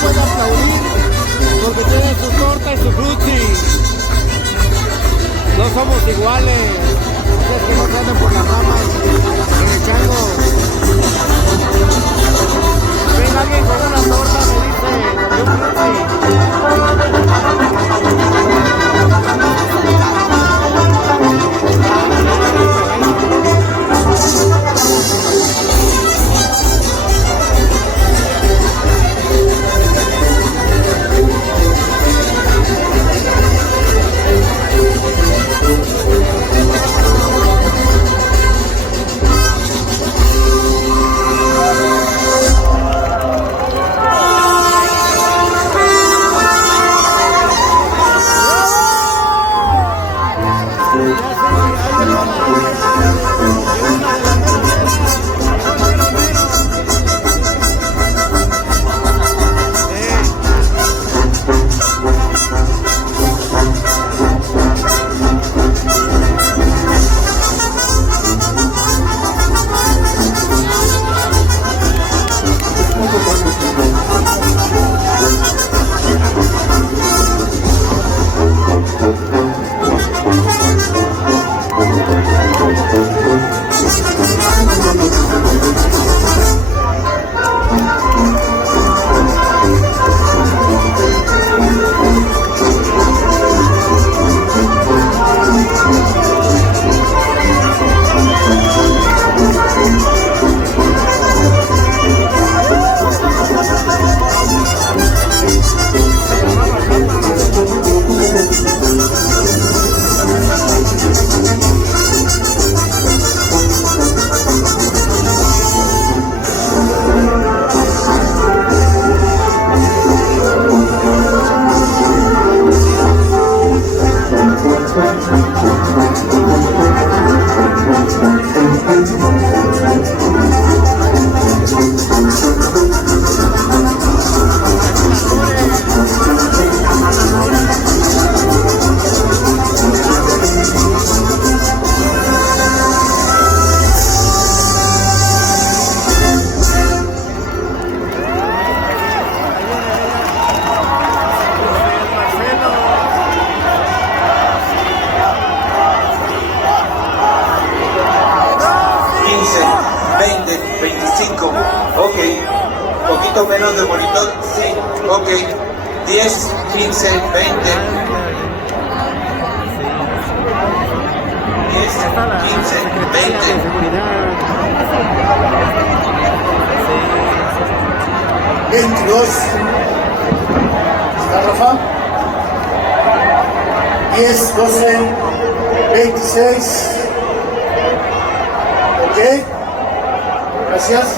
puede aplaudir porque tiene su torta y su frutti. No somos iguales. Es que no se anden por las ramas en el chango. Ven alguien con una torta, me dice, y un frutti. Poquito menos de monitor, sí, ok. 10, 15, 20. 10, 15, 20. ¿Está Rafa? 10, 12, 26. Ok. Gracias.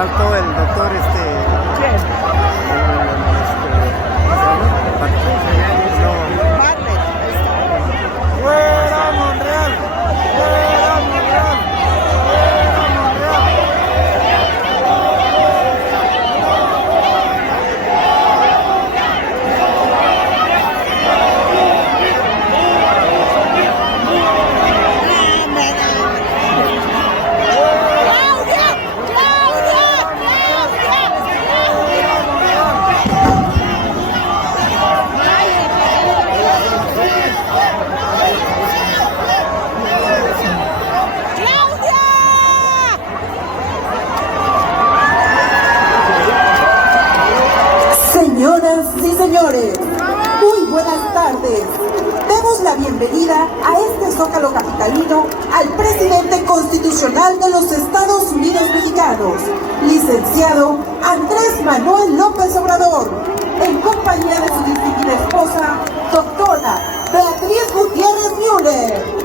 faltó el doctor ¡Fuera Monreal! ¡Fuera Monreal! ¡Fuera Monreal! Señoras y señores, muy buenas tardes. Demos la bienvenida a este Zócalo capitalino al presidente constitucional de los Estados Unidos mexicanos, licenciado Andrés Manuel López Obrador, en compañía de su distinguida esposa, doctora Beatriz Gutiérrez Müller.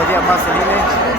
otro día más el INE.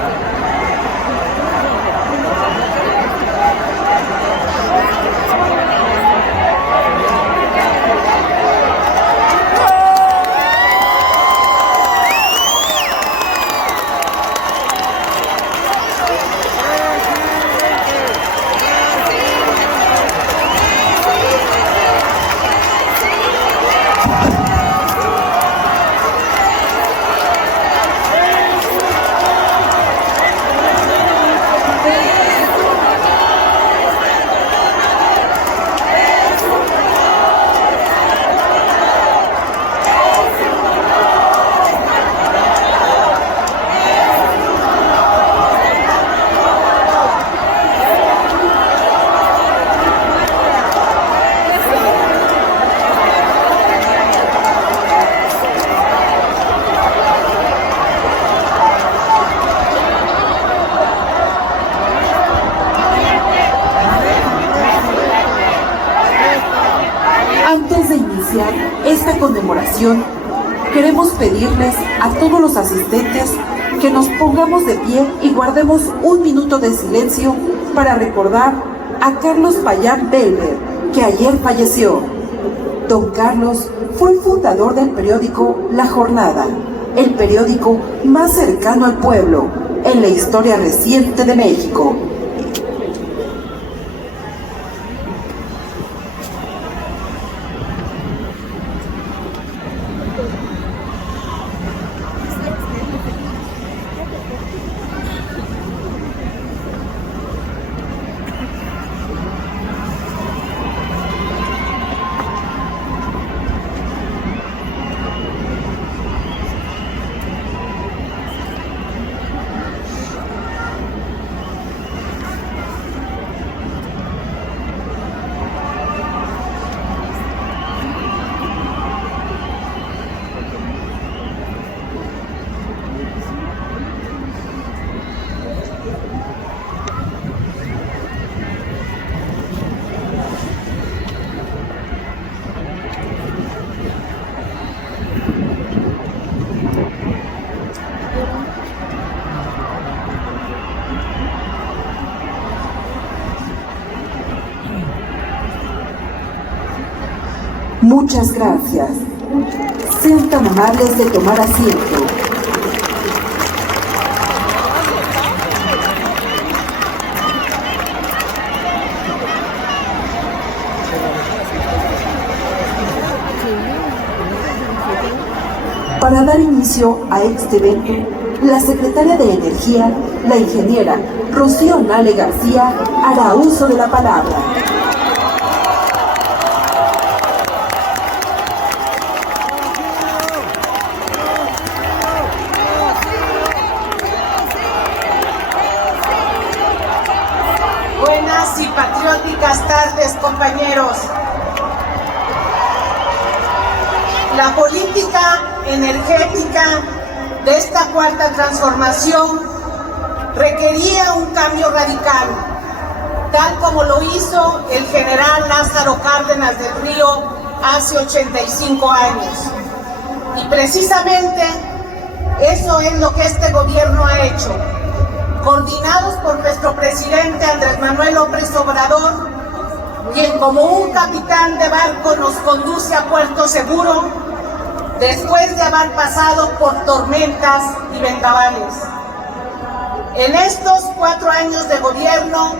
Antes de iniciar esta conmemoración, queremos pedirles a todos los asistentes que nos pongamos de pie y guardemos un minuto de silencio para recordar a Carlos Payán Belver, que ayer falleció. Don Carlos fue el fundador del periódico La Jornada, el periódico más cercano al pueblo en la historia reciente de México. Muchas gracias. Sean tan amables de tomar asiento. Para dar inicio a este evento, la secretaria de Energía, la ingeniera Rocío Nale García, hará uso de la palabra. Buenas y patrióticas tardes, compañeros. La política energética de esta cuarta transformación requería un cambio radical, tal como lo hizo el general Lázaro Cárdenas del Río hace 85 años. Y precisamente eso es lo que este gobierno ha hecho. Coordinados por nuestro presidente Andrés Manuel López Obrador, quien como un capitán de barco nos conduce a puerto seguro, después de haber pasado por tormentas y vendavales. En estos 4 años de gobierno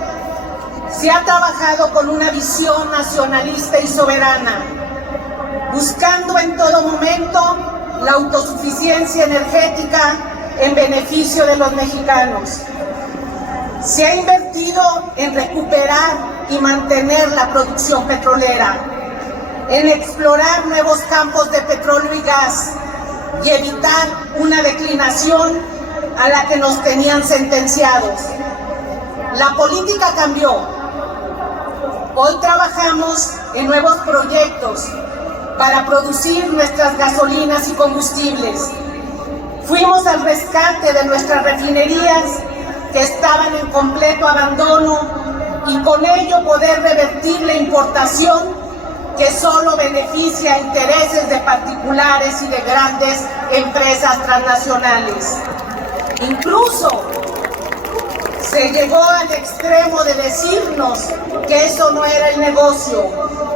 se ha trabajado con una visión nacionalista y soberana, buscando en todo momento la autosuficiencia energética en beneficio de los mexicanos. Se ha invertido en recuperar y mantener la producción petrolera, en explorar nuevos campos de petróleo y gas y evitar una declinación a la que nos tenían sentenciados. La política cambió. Hoy trabajamos en nuevos proyectos para producir nuestras gasolinas y combustibles. Fuimos al rescate de nuestras refinerías que estaban en completo abandono y con ello poder revertir la importación que solo beneficia a intereses de particulares y de grandes empresas transnacionales. Incluso se llegó al extremo de decirnos que eso no era el negocio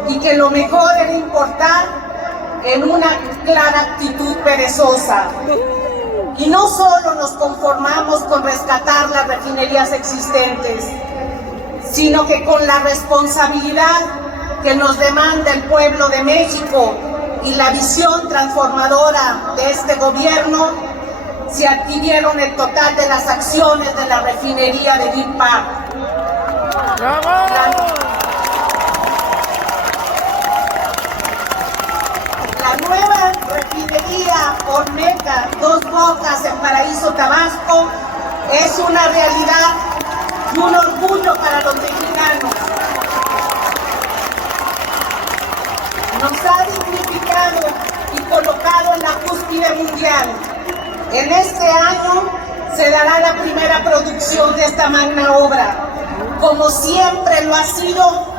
y que lo mejor era importar en una clara actitud perezosa. Y no solo nos conformamos con rescatar las refinerías existentes, sino que con la responsabilidad que nos demanda el pueblo de México y la visión transformadora de este gobierno, se adquirieron el total de las acciones de la refinería de Deer Park. La nueva refinería Olmeca Dos Bocas en Paraíso, Tabasco, es una realidad y un orgullo para los mexicanos. Nos ha dignificado y colocado en la cúspide mundial. En este año se dará la primera producción de esta magna obra. Como siempre lo ha sido,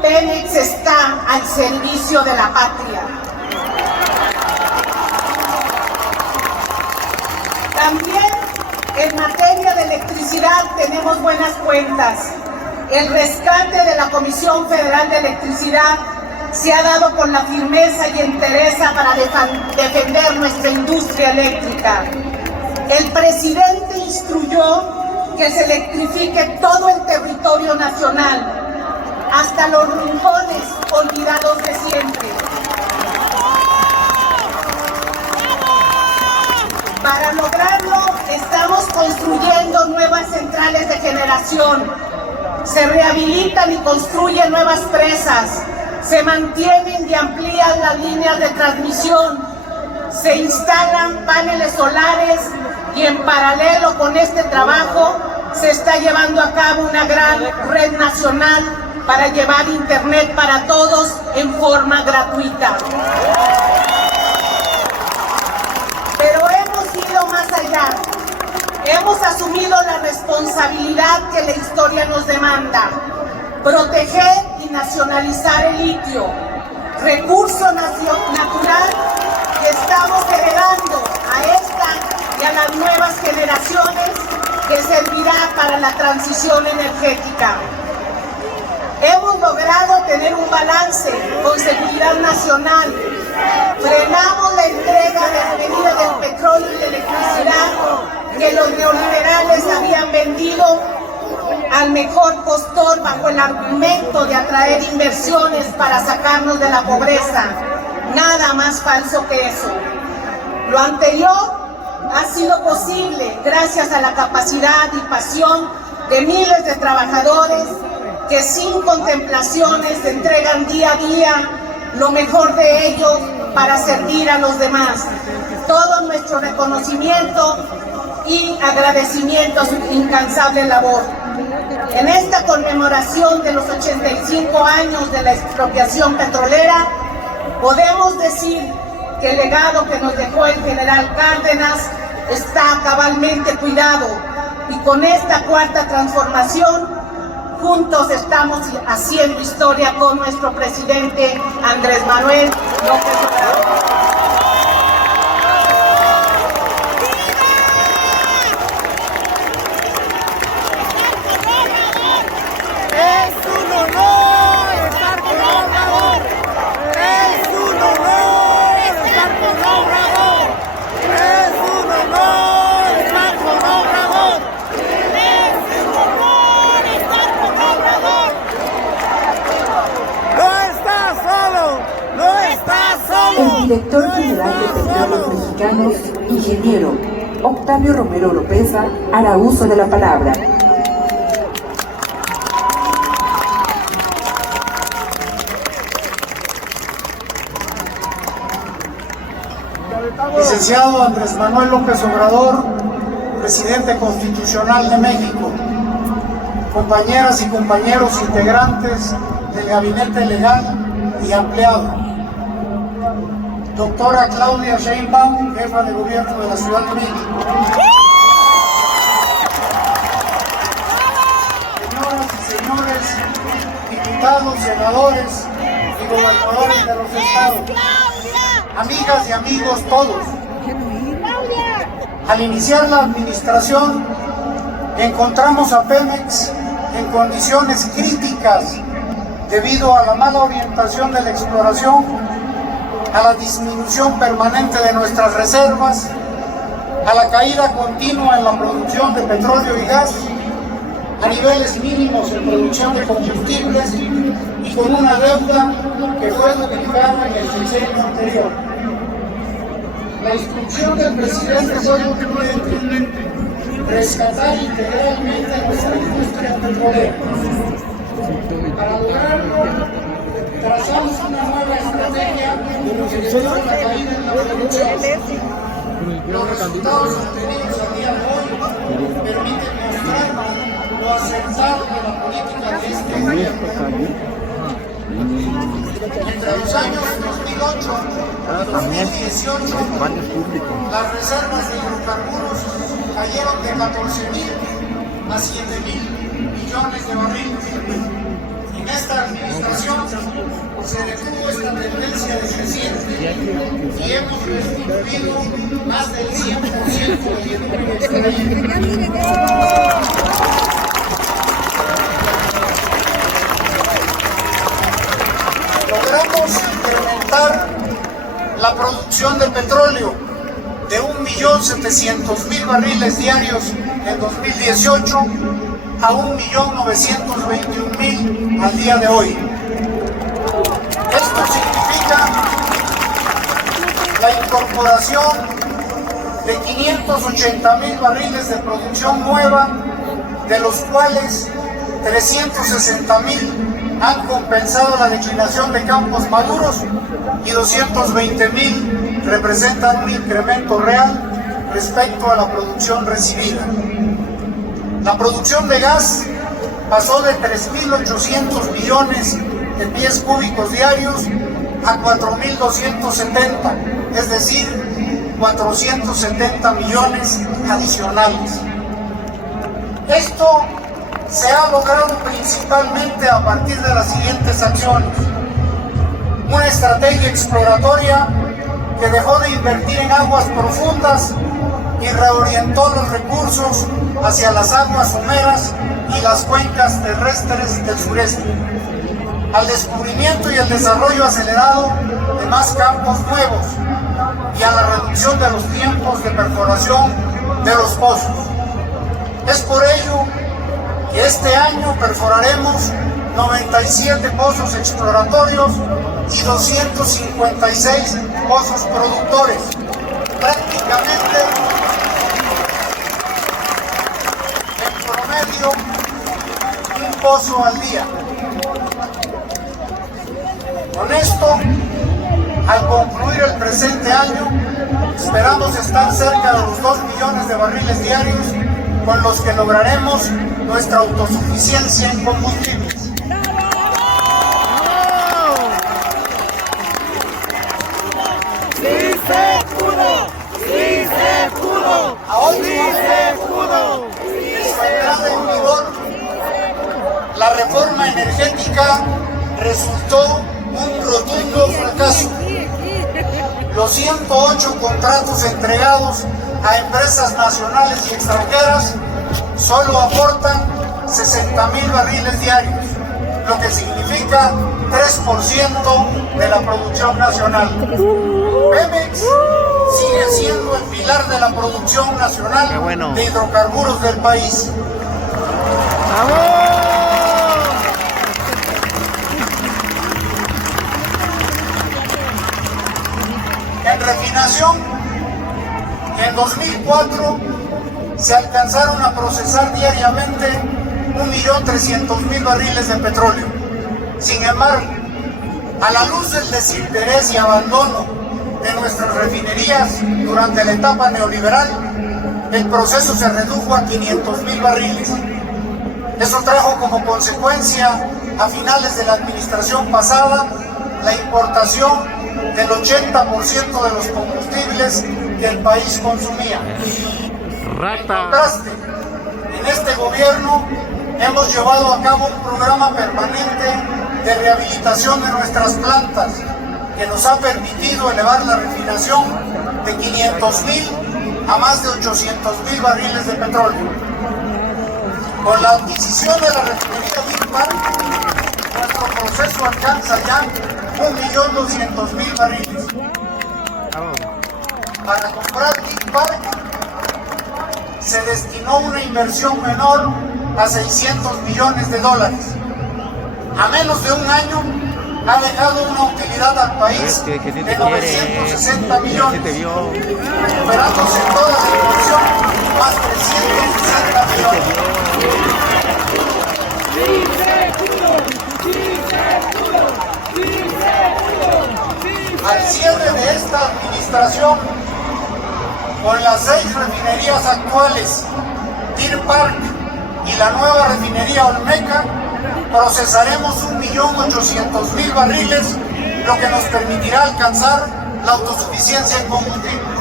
Pemex está al servicio de la patria. También en materia de electricidad tenemos buenas cuentas. El rescate de la Comisión Federal de Electricidad se ha dado con la firmeza y entereza para defender nuestra industria eléctrica. El presidente instruyó que se electrifique todo el territorio nacional, hasta los rincones olvidados de siempre. Para lograrlo, estamos construyendo nuevas centrales de generación, se rehabilitan y construyen nuevas presas, se mantienen y amplían las líneas de transmisión, se instalan paneles solares y en paralelo con este trabajo se está llevando a cabo una gran red nacional para llevar internet para todos en forma gratuita. Pero hemos ido más allá. Hemos asumido la responsabilidad que la historia nos demanda: proteger y nacionalizar el litio, recurso natural que estamos heredando a esta y a las nuevas generaciones, que servirá para la transición energética. Hemos logrado tener un balance con seguridad nacional. Frenamos la entrega desmedida del petróleo y la electricidad que los neoliberales habían vendido al mejor postor bajo el argumento de atraer inversiones para sacarnos de la pobreza. Nada más falso que eso. Lo anterior ha sido posible gracias a la capacidad y pasión de miles de trabajadores que sin contemplaciones entregan día a día lo mejor de ellos para servir a los demás. Todo nuestro reconocimiento y agradecimiento a su incansable labor. En esta conmemoración de los 85 años de la expropiación petrolera, podemos decir que el legado que nos dejó el general Cárdenas está cabalmente cuidado, y con esta cuarta transformación juntos estamos haciendo historia con nuestro presidente Andrés Manuel López Obrador. El director general de Petróleos Mexicanos, ingeniero Octavio Romero Oropeza, hará uso de la palabra. Licenciado Andrés Manuel López Obrador, presidente constitucional de México, compañeras y compañeros integrantes del Gabinete Legal y Ampliado, doctora Claudia Sheinbaum, jefa de gobierno de la Ciudad de México, señoras y señores diputados, senadores y gobernadores de los estados, amigas y amigos todos. Al iniciar la administración, encontramos a Pemex en condiciones críticas debido a la mala orientación de la exploración, a la disminución permanente de nuestras reservas, a la caída continua en la producción de petróleo y gas, a niveles mínimos en producción de combustibles y con una deuda que fue duplicada en el sexenio anterior. La instrucción del presidente fue contundente: rescatar integralmente nuestra industria petrolera. Para lograrlo, trazamos una nueva estrategia que debido a la caída en la producción. Los resultados obtenidos a día de hoy permiten mostrar lo acertado de la política de este gobierno. Entre los años 2008 y 2018, las reservas de hidrocarburos cayeron de 14.000 a 7.000 millones de barriles. En esta administración se detuvo esta tendencia decreciente y hemos restituido más del 100% del hidrocarburos. Logramos incrementar la producción de petróleo de 1.700.000 barriles diarios en 2018 a 1.921.000 al día de hoy. Esto significa la incorporación de 580.000 barriles de producción nueva, de los cuales 360.000 han compensado la declinación de campos maduros y 220.000 representan un incremento real respecto a la producción recibida. La producción de gas pasó de 3.800 millones de pies cúbicos diarios a 4.270, es decir, 470 millones adicionales. Esto se ha logrado principalmente a partir de las siguientes acciones: una estrategia exploratoria que dejó de invertir en aguas profundas y reorientó los recursos hacia las aguas someras y las cuencas terrestres del sureste, al descubrimiento y el desarrollo acelerado de más campos nuevos y a la reducción de los tiempos de perforación de los pozos. Es por ello que este año perforaremos 97 pozos exploratorios y 256 pozos productores, prácticamente en promedio un pozo al día. Con esto, al concluir el presente año, esperamos estar cerca de los 2 millones de barriles diarios, con los que lograremos nuestra autosuficiencia en combustibles. ¡Sí se pudo! ¡Sí se pudo! A 8 ¡Sí se pudo! de su entrada en vigor, la reforma energética resultó un rotundo fracaso. Los 108 contratos entregados a empresas nacionales y extranjeras solo aportan 60.000 barriles diarios, lo que significa 3% de la producción nacional. Pemex sigue siendo el pilar de la producción nacional de hidrocarburos del país. En refinación, en 2004 se alcanzaron a procesar diariamente 1.300.000 barriles de petróleo. Sin embargo, a la luz del desinterés y abandono de nuestras refinerías durante la etapa neoliberal, el proceso se redujo a 500.000 barriles. Eso trajo como consecuencia, a finales de la administración pasada, la importación del 80% de los combustibles que el país consumía. En contraste, en este gobierno hemos llevado a cabo un programa permanente de rehabilitación de nuestras plantas que nos ha permitido elevar la refinación de 500.000 a más de 800,000 barriles de petróleo. Con la adquisición de la refinería Deer Park, nuestro proceso alcanza ya 1.200.000 barriles. Para comprar Deer Park se destinó una inversión menor a $600 millones. A menos de un año ha dejado una utilidad al país de 960 millones, recuperándose toda la inversión más 360 millones. Al cierre de esta administración, con las 6 refinerías actuales, Deer Park y la nueva refinería Olmeca, procesaremos 1.800.000 barriles, lo que nos permitirá alcanzar la autosuficiencia en combustibles.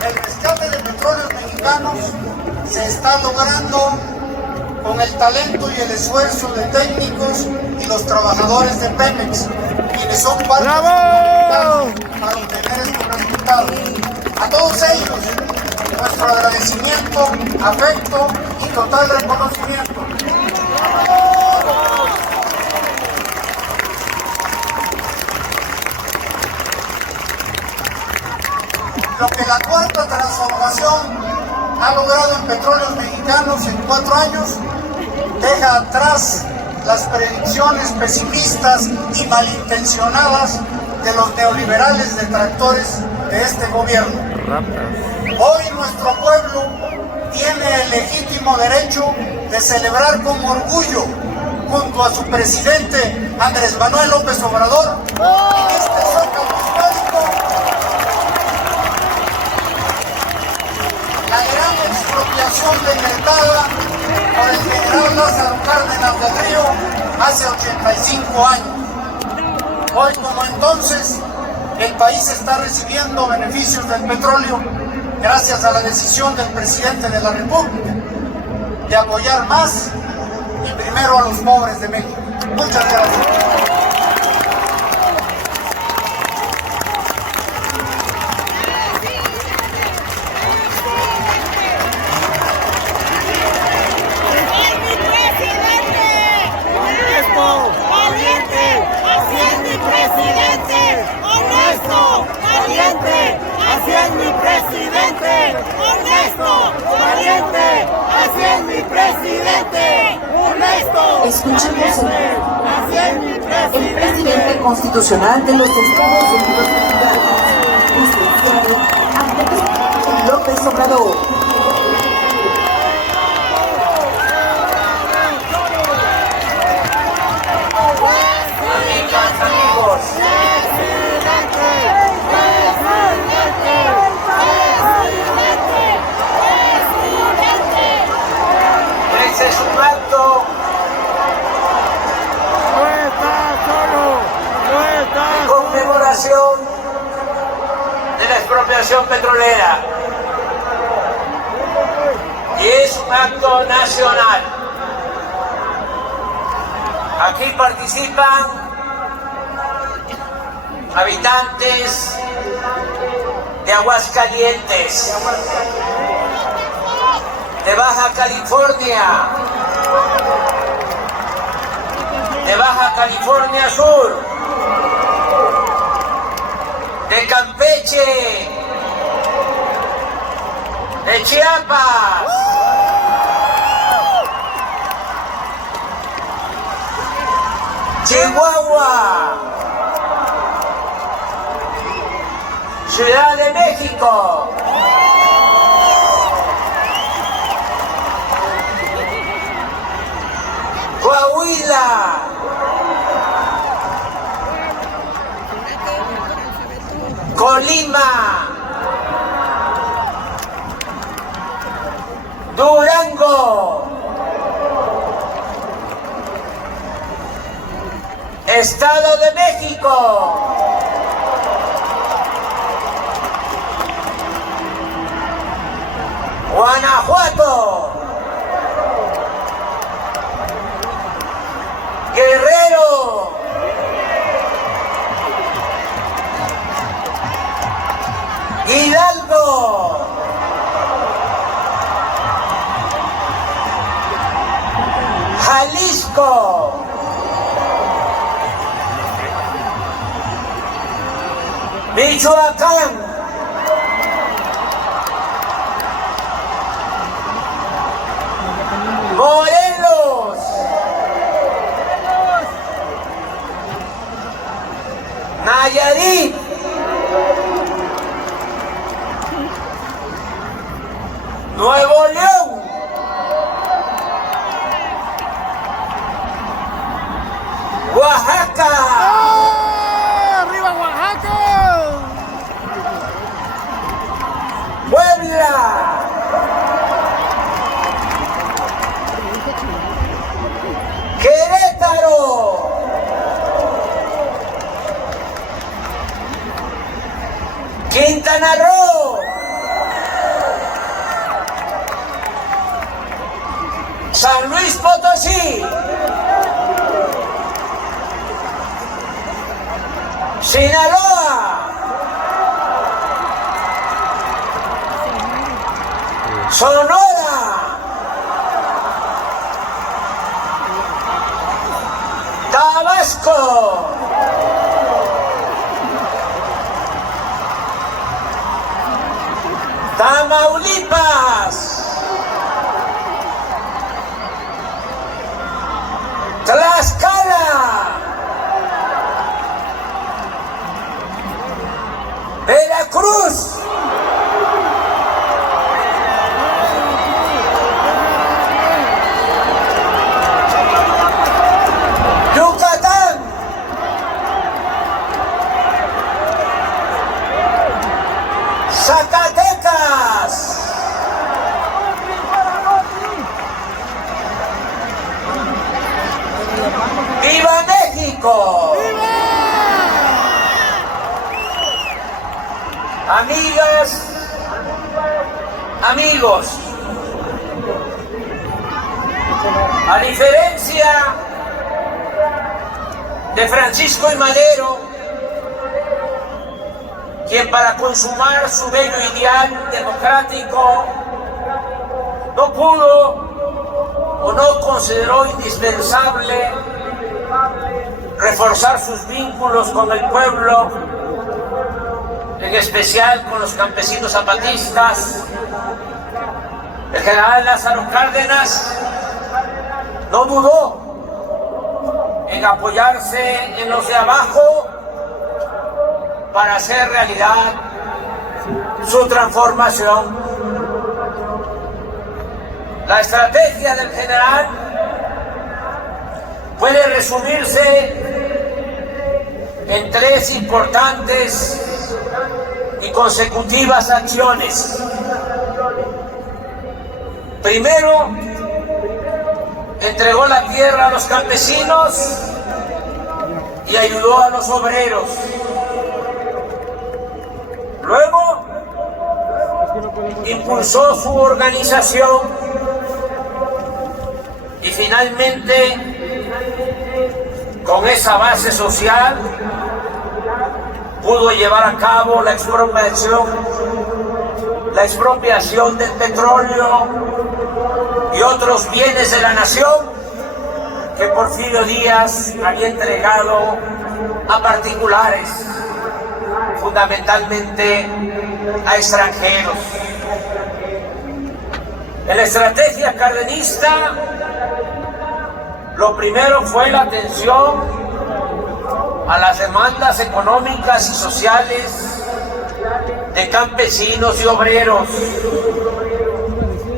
El rescate de petróleos mexicanos se está logrando con el talento y el esfuerzo de técnicos y los trabajadores de Pemex, quienes son parte fundamental para obtener estos resultados. A todos ellos, nuestro agradecimiento, afecto y total reconocimiento. Lo que la cuarta transformación ha logrado en petróleos mexicanos en 4 años, deja atrás las predicciones pesimistas y malintencionadas de los neoliberales detractores de este gobierno. Hoy nuestro pueblo tiene el legítimo derecho de celebrar con orgullo, junto a su presidente Andrés Manuel López Obrador, en este zócalo histórico, la gran expropiación decretada por el general Lázaro Cárdenas del Río hace 85 años. Hoy como entonces, el país está recibiendo beneficios del petróleo gracias a la decisión del presidente de la República de apoyar más y primero a los pobres de México. Muchas gracias. Así es mi presidente, honesto, valiente, así es mi presidente, honesto, Escuchemos así es mi presidente. el presidente constitucional de los Estados Unidos mexicanos, licenciado Andrés Manuel López Obrador. Ese es un acto de conmemoración de la expropiación petrolera y es un acto nacional. Aquí participan habitantes de Aguascalientes, de Baja California, de Baja California Sur, de Campeche, de Chiapas, Chihuahua, Ciudad de México, Coahuila, Colima, Durango, Estado de México, Guanajuato, Guerrero, Hidalgo, Jalisco, Michoacán, Morelos, Nayarit, Nuevo León, Oaxaca, ¡Arriba Oaxaca! Puebla, Querétaro, Quintana Roo, San Luis Potosí, Sinaloa, Sonora, Tabasco, Tamaulipas, Tlaxcala, Veracruz, Yucatán, Zacatecas, ¡Viva México! Amigas, amigos, a diferencia de Francisco I. Madero, quien para consumar su bello ideal democrático no pudo o no consideró indispensable reforzar sus vínculos con el pueblo, en especial con los campesinos zapatistas. El general Lázaro Cárdenas no dudó en apoyarse en los de abajo para hacer realidad su transformación. La estrategia del general puede resumirse en tres importantes y consecutivas acciones. Primero, entregó la tierra a los campesinos y ayudó a los obreros. Luego, impulsó su organización y finalmente, con esa base social, pudo llevar a cabo la expropiación del petróleo y otros bienes de la nación que Porfirio Díaz había entregado a particulares, fundamentalmente a extranjeros. En la estrategia cardenista, lo primero fue la atención a las demandas económicas y sociales de campesinos y obreros.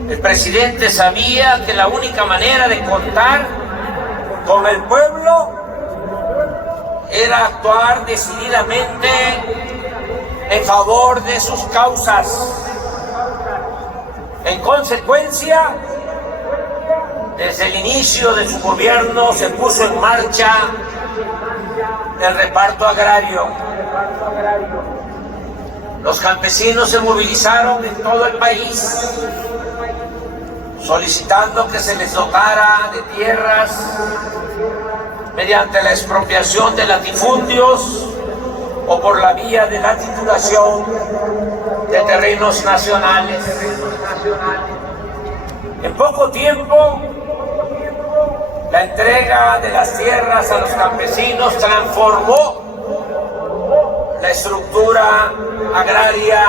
El presidente sabía que la única manera de contar con el pueblo era actuar decididamente en favor de sus causas. En consecuencia, desde el inicio de su gobierno se puso en marcha el reparto agrario. Los campesinos se movilizaron en todo el país, solicitando que se les dotara de tierras mediante la expropiación de latifundios o por la vía de la titulación de terrenos nacionales. En poco tiempo, la entrega de las tierras a los campesinos transformó la estructura agraria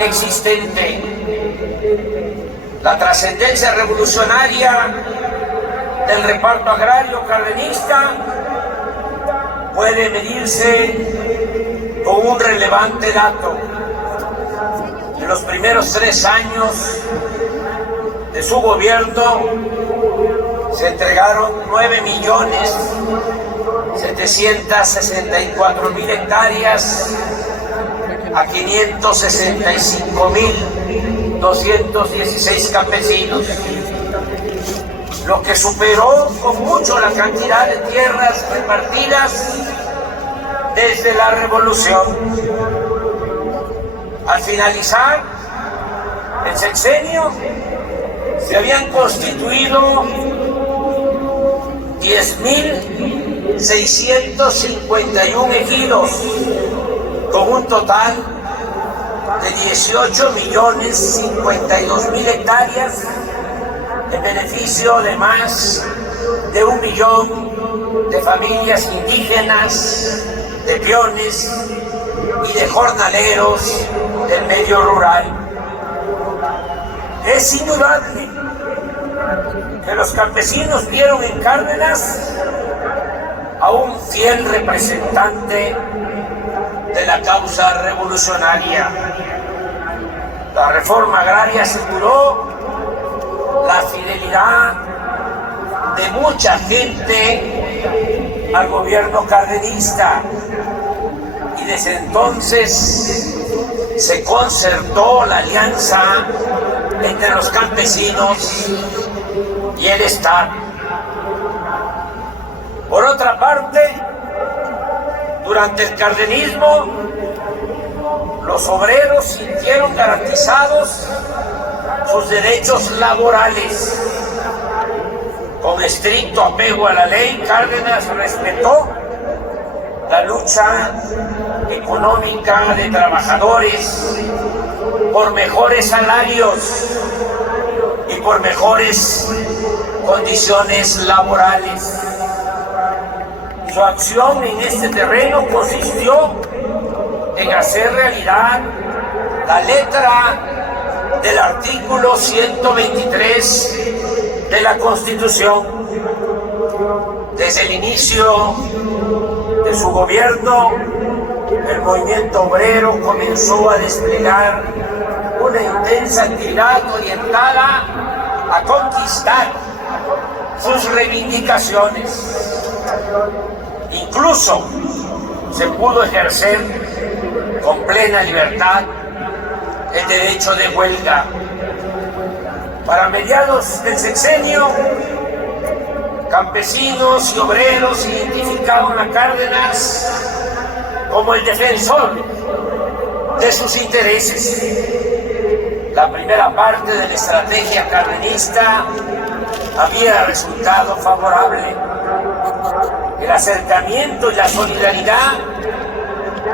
existente. La trascendencia revolucionaria del reparto agrario cardenista puede medirse con un relevante dato. En los primeros 3 años de su gobierno se entregaron 9.764.000 hectáreas a 565.216 campesinos, lo que superó con mucho la cantidad de tierras repartidas desde la revolución. Al finalizar el sexenio, se habían constituido 10.651 ejidos, con un total de 18.052.000 hectáreas en beneficio de más de 1 millón de familias indígenas, de peones y de jornaleros del medio rural. Es indudable que los campesinos vieron en Cárdenas a un fiel representante de la causa revolucionaria. La reforma agraria aseguró la fidelidad de mucha gente al gobierno cardenista, y desde entonces se concertó la alianza entre los campesinos y el Estado. Por otra parte, durante el cardenismo, los obreros sintieron garantizados sus derechos laborales. Con estricto apego a la ley, Cárdenas respetó la lucha económica de trabajadores por mejores salarios y por mejores condiciones laborales. Su acción en este terreno consistió en hacer realidad la letra del artículo 123 de la Constitución. Desde el inicio de su gobierno, el movimiento obrero comenzó a desplegar una intensa actividad orientada a conquistar sus reivindicaciones. Incluso se pudo ejercer con plena libertad el derecho de huelga. Para mediados del sexenio, campesinos y obreros identificaron a Cárdenas como el defensor de sus intereses. La primera parte de la estrategia cardenista había resultado favorable. El acercamiento y la solidaridad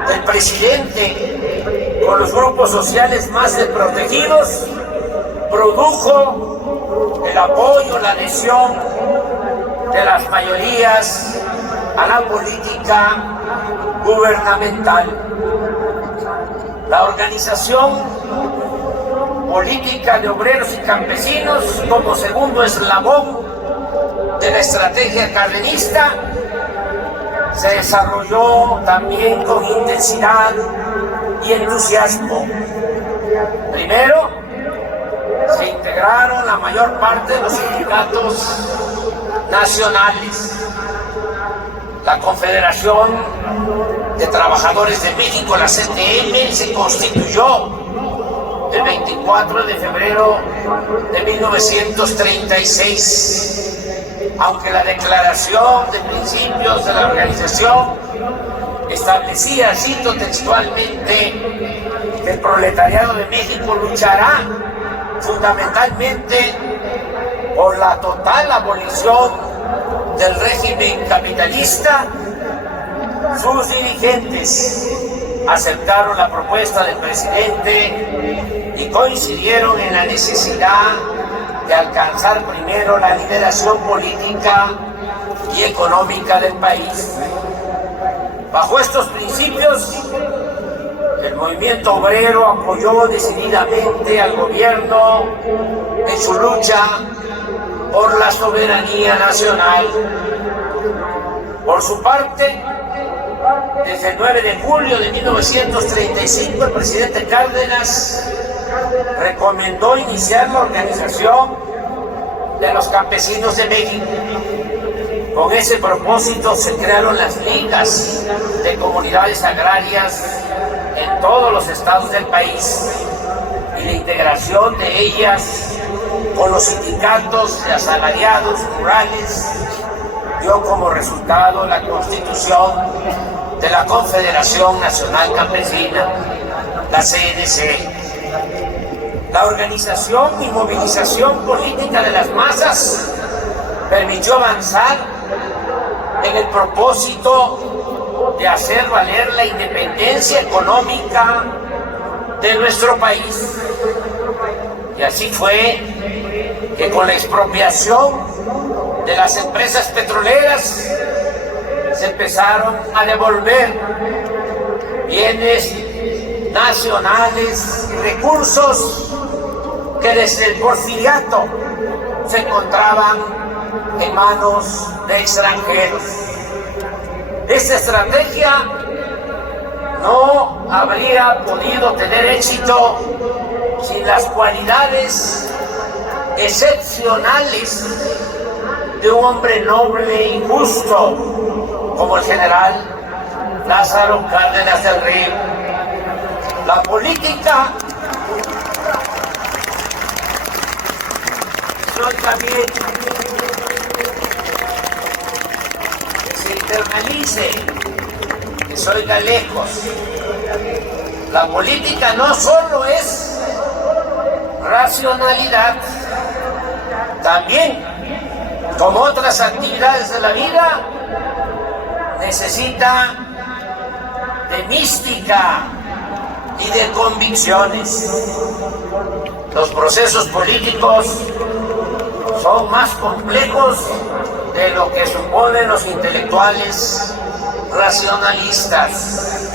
del presidente con los grupos sociales más desprotegidos produjo el apoyo, la adhesión de las mayorías a la política gubernamental. La organización política de obreros y campesinos, como segundo eslabón de la estrategia cardenista, se desarrolló también con intensidad y entusiasmo. Primero, se integraron la mayor parte de los sindicatos nacionales. La Confederación de Trabajadores de México, la CTM, se constituyó el 24 de febrero de 1936. Aunque la declaración de principios de la organización establecía, cito textualmente, que el proletariado de México luchará fundamentalmente por la total abolición del régimen capitalista, sus dirigentes aceptaron la propuesta del presidente y coincidieron en la necesidad de alcanzar primero la liberación política y económica del país. Bajo estos principios, el movimiento obrero apoyó decididamente al gobierno en su lucha por la soberanía nacional. Por su parte, desde el 9 de julio de 1935, el presidente Cárdenas recomendó iniciar la organización de los campesinos de México. Con ese propósito se crearon las ligas de comunidades agrarias en todos los estados del país y la integración de ellas con los sindicatos de asalariados rurales dio como resultado la constitución de la Confederación Nacional Campesina, la CNC. La organización y movilización política de las masas permitió avanzar en el propósito de hacer valer la independencia económica de nuestro país. Y así fue que con la expropiación de las empresas petroleras se empezaron a devolver bienes nacionales y recursos que desde el porfiriato se encontraban en manos de extranjeros. Esta estrategia no habría podido tener éxito sin las cualidades excepcionales de un hombre noble y justo como el general Lázaro Cárdenas del Río. La política no también que se internalice, que se oiga lejos. La política no solo es racionalidad, también, como otras actividades de la vida, necesita de mística y de convicciones. Los procesos políticos son más complejos de lo que suponen los intelectuales racionalistas.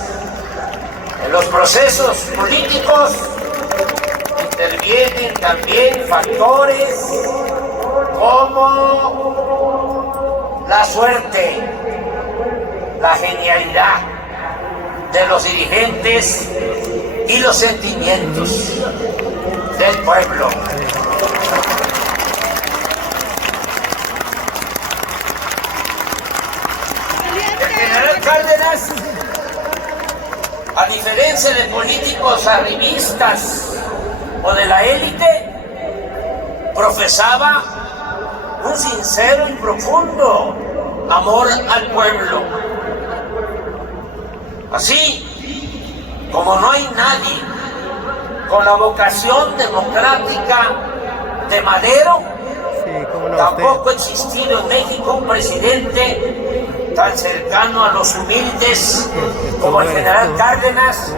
En los procesos políticos intervienen también factores como la suerte, la genialidad de los dirigentes y los sentimientos del pueblo. El general Cárdenas, a diferencia de políticos arribistas o de la élite, profesaba un sincero y profundo amor al pueblo. Así como no hay nadie con la vocación democrática de Madero, tampoco ha existido en México un presidente tan cercano a los humildes como el general Cárdenas,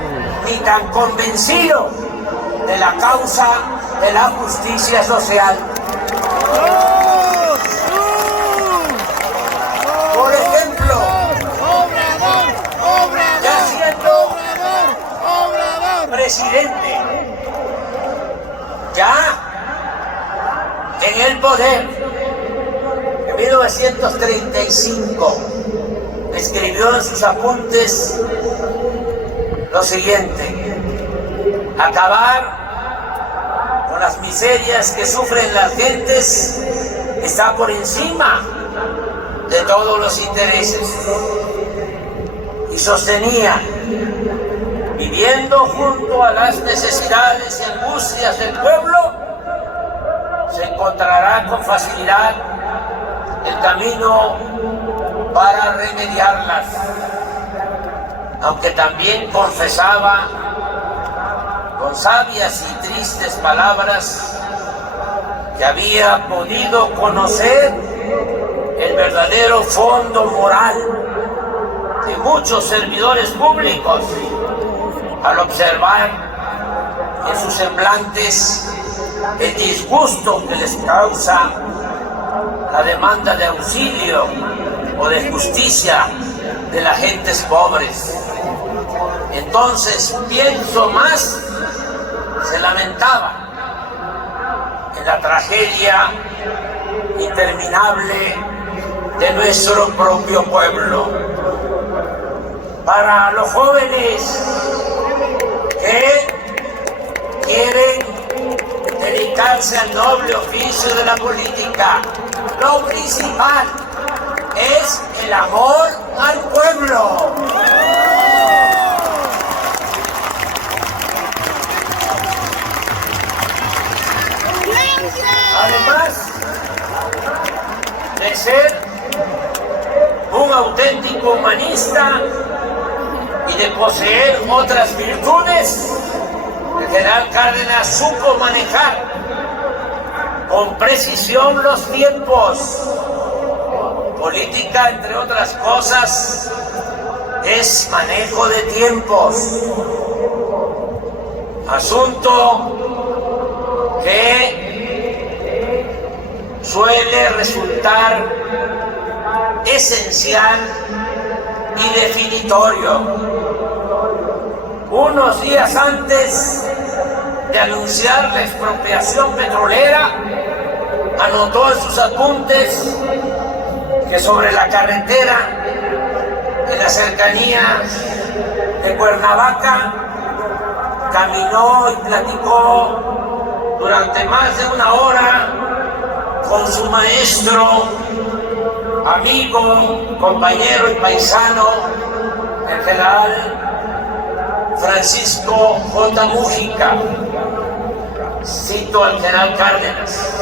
ni tan convencido de la causa de la justicia social. Por ejemplo, ya siendo presidente, ya en el poder, en 1935, escribió en sus apuntes lo siguiente: acabar con las miserias que sufren las gentes está por encima de todos los intereses. Y sostenía: viviendo junto a las necesidades y angustias del pueblo, se encontrará con facilidad el camino para remediarlas. Aunque también confesaba con sabias y tristes palabras que había podido conocer el verdadero fondo moral de muchos servidores públicos, al observar en sus semblantes el disgusto que les causa la demanda de auxilio o de justicia de las gentes pobres. Entonces, pienso más, se lamentaba en la tragedia interminable de nuestro propio pueblo. Para los jóvenes que quieren dedicarse al noble oficio de la política, lo principal es el amor al pueblo. Además de ser un auténtico humanista y de poseer otras virtudes, el general Cárdenas supo manejar con precisión los tiempos. Política, entre otras cosas, es manejo de tiempos. Asunto que suele resultar esencial y definitorio. Unos días antes de anunciar la expropiación petrolera, anotó en sus apuntes que sobre la carretera en las cercanías de Cuernavaca caminó y platicó durante más de una hora con su maestro, amigo, compañero y paisano, el general Francisco J. Mújica. Cito al general Cárdenas.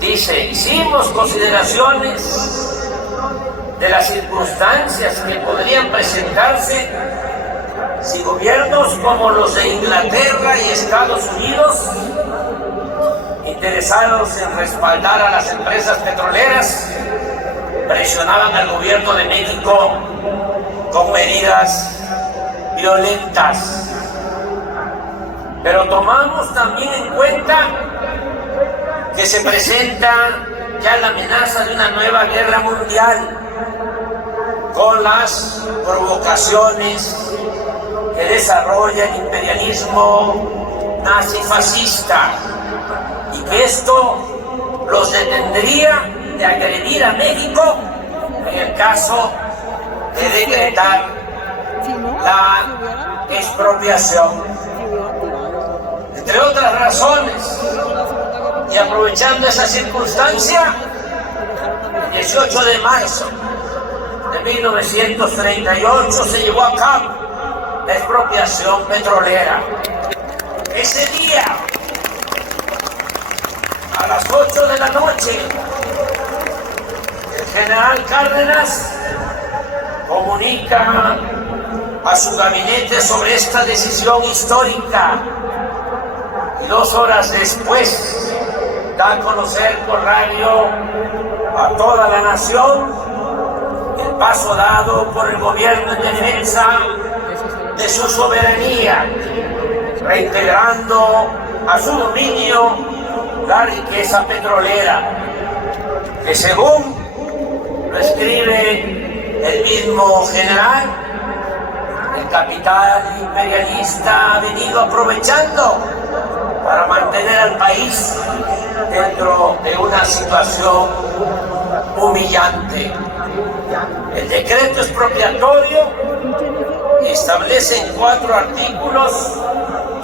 Dice: hicimos consideraciones de las circunstancias que podrían presentarse si gobiernos como los de Inglaterra y Estados Unidos, interesados en respaldar a las empresas petroleras, presionaban al gobierno de México con medidas violentas. Pero tomamos también en cuenta que se presenta ya la amenaza de una nueva guerra mundial con las provocaciones que desarrolla el imperialismo nazifascista, y que esto los detendría de agredir a México en el caso de decretar la expropiación. Entre otras razones, y aprovechando esa circunstancia, el 18 de marzo de 1938 se llevó a cabo la expropiación petrolera. Ese día, a las 8 de la noche, el general Cárdenas comunica a su gabinete sobre esta decisión histórica, y 2 horas después da a conocer por radio a toda la nación el paso dado por el gobierno en defensa de su soberanía, reintegrando a su dominio la riqueza petrolera, que según lo escribe el mismo general, el capital imperialista ha venido aprovechando para mantener al país dentro de una situación humillante. El decreto expropiatorio establece en 4 artículos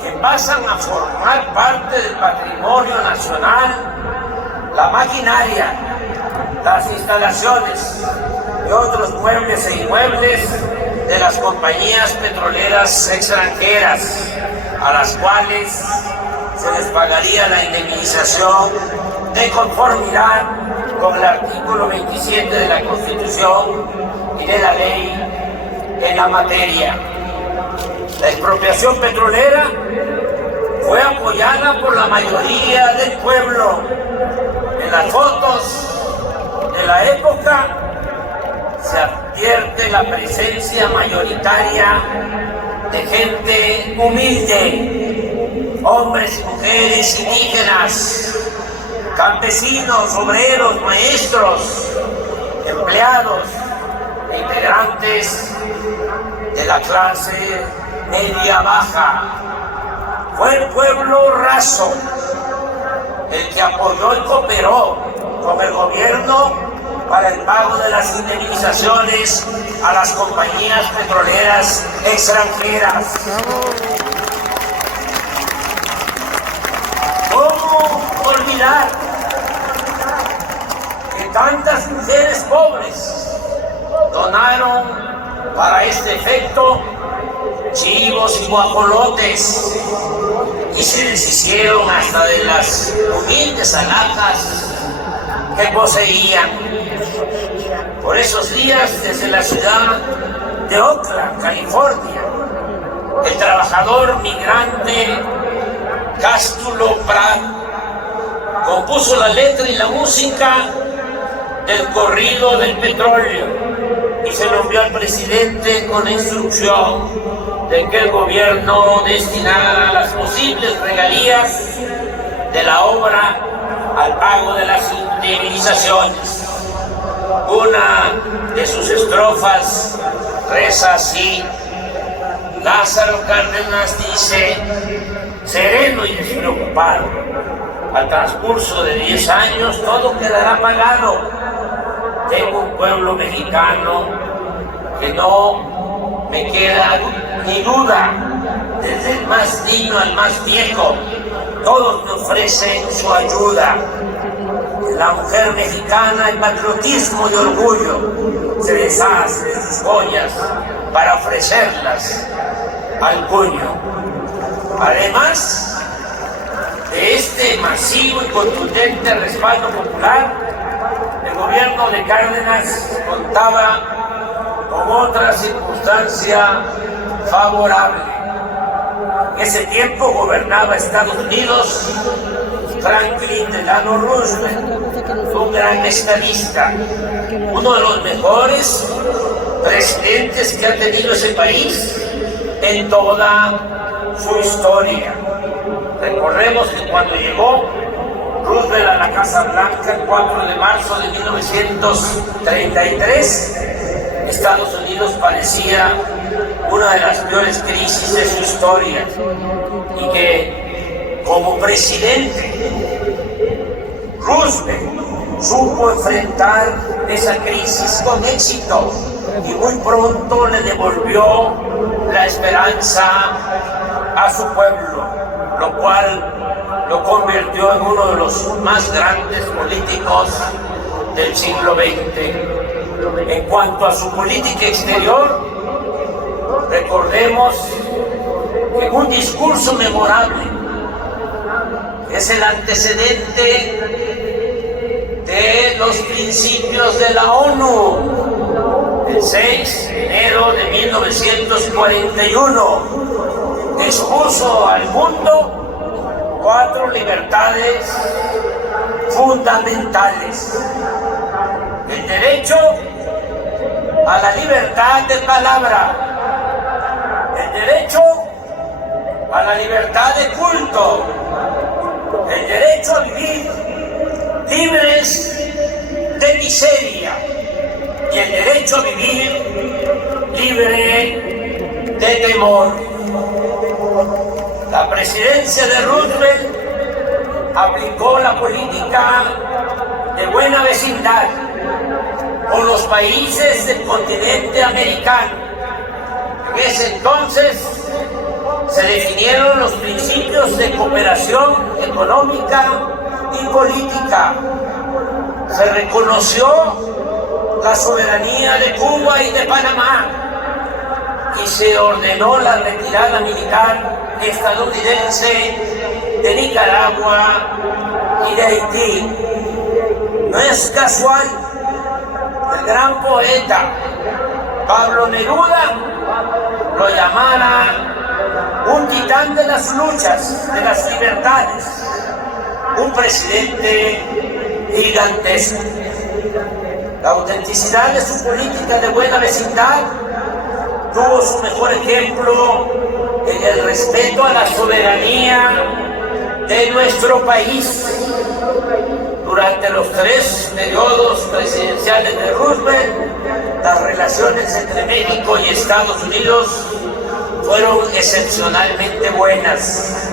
que pasan a formar parte del patrimonio nacional la maquinaria, las instalaciones y otros muebles e inmuebles de las compañías petroleras extranjeras, a las cuales se les pagaría la indemnización de conformidad con el artículo 27 de la Constitución y de la ley en la materia. La expropiación petrolera fue apoyada por la mayoría del pueblo. En las fotos de la época se advierte la presencia mayoritaria de gente humilde, hombres y mujeres indígenas, campesinos, obreros, maestros, empleados e integrantes de la clase media baja. Fue el pueblo raso el que apoyó y cooperó con el gobierno para el pago de las indemnizaciones a las compañías petroleras extranjeras. ¿Cómo olvidar que tantas mujeres pobres donaron para este efecto chivos y guajolotes y se deshicieron hasta de las humildes alhajas que poseían? Por esos días, desde la ciudad de Oakland, California, el trabajador migrante Cástulo Prat compuso la letra y la música del corrido del petróleo y se lo envió al presidente con la instrucción de que el gobierno destinara las posibles regalías de la obra al pago de las indemnizaciones. Una de sus estrofas reza así: Lázaro Cárdenas dice, sereno y despreocupado, al transcurso de 10 años todo quedará pagado. Tengo un pueblo mexicano que no me queda ni duda, desde el más niño al más viejo, todos me ofrecen su ayuda. La mujer mexicana, el patriotismo y orgullo, se deshace de sus joyas para ofrecerlas al puño. Además de este masivo y contundente respaldo popular, el gobierno de Cárdenas contaba con otra circunstancia favorable. En ese tiempo gobernaba Estados Unidos Franklin Delano Roosevelt, un gran estadista, uno de los mejores presidentes que ha tenido ese país en toda su historia. Recordemos que cuando llegó Roosevelt a la Casa Blanca el 4 de marzo de 1933, Estados Unidos padecía una de las peores crisis de su historia y que como presidente Roosevelt supo enfrentar esa crisis con éxito y muy pronto le devolvió la esperanza a su pueblo, lo cual lo convirtió en uno de los más grandes políticos del siglo XX. En cuanto a su política exterior, recordemos que en un discurso memorable, es el antecedente de los principios de la ONU, el 6 de enero de 1941, expuso al mundo 4 libertades fundamentales: el derecho a la libertad de palabra, el derecho a la libertad de culto, el derecho a vivir libres de miseria y el derecho a vivir libre de temor. La presidencia de Roosevelt aplicó la política de buena vecindad con los países del continente americano. En ese entonces se definieron los principios de cooperación económica y política. Se reconoció la soberanía de Cuba y de Panamá y se ordenó la retirada militar estadounidense de Nicaragua y de Haití. No es casual que el gran poeta Pablo Neruda lo llamara un titán de las luchas, de las libertades, un presidente gigantesco. La autenticidad de su política de buena vecindad tuvo su mejor ejemplo en el respeto a la soberanía de nuestro país. Durante los 3 periodos presidenciales de Roosevelt, las relaciones entre México y Estados Unidos fueron excepcionalmente buenas.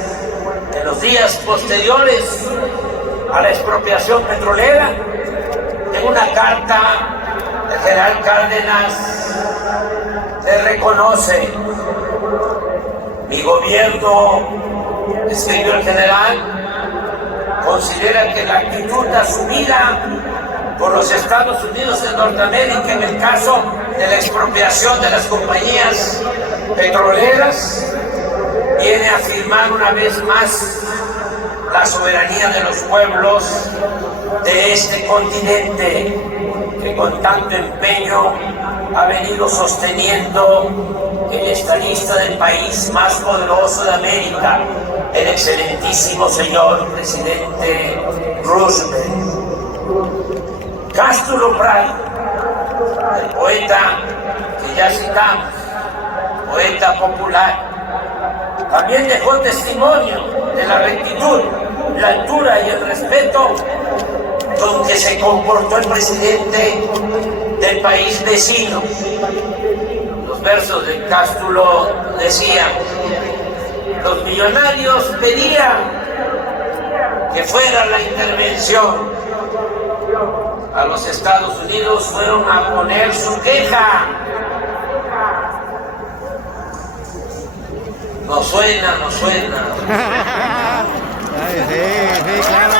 En los días posteriores a la expropiación petrolera, en una carta, el general Cárdenas le reconoce: mi gobierno, escribió el general, considera que la actitud asumida por los Estados Unidos de Norteamérica en el caso de la expropiación de las compañías petroleras viene a afirmar una vez más la soberanía de los pueblos de este continente que con tanto empeño ha venido sosteniendo el estadista del país más poderoso de América, el excelentísimo señor presidente Roosevelt. Cástulo Prat, el poeta que ya citamos, poeta popular, también dejó testimonio de la rectitud, la altura y el respeto con que se comportó el presidente del país vecino. Los versos de Cástulo decían: los millonarios pedían que fuera la intervención. A los Estados Unidos fueron a poner su queja. No suena, no suena. Ay, sí, claro.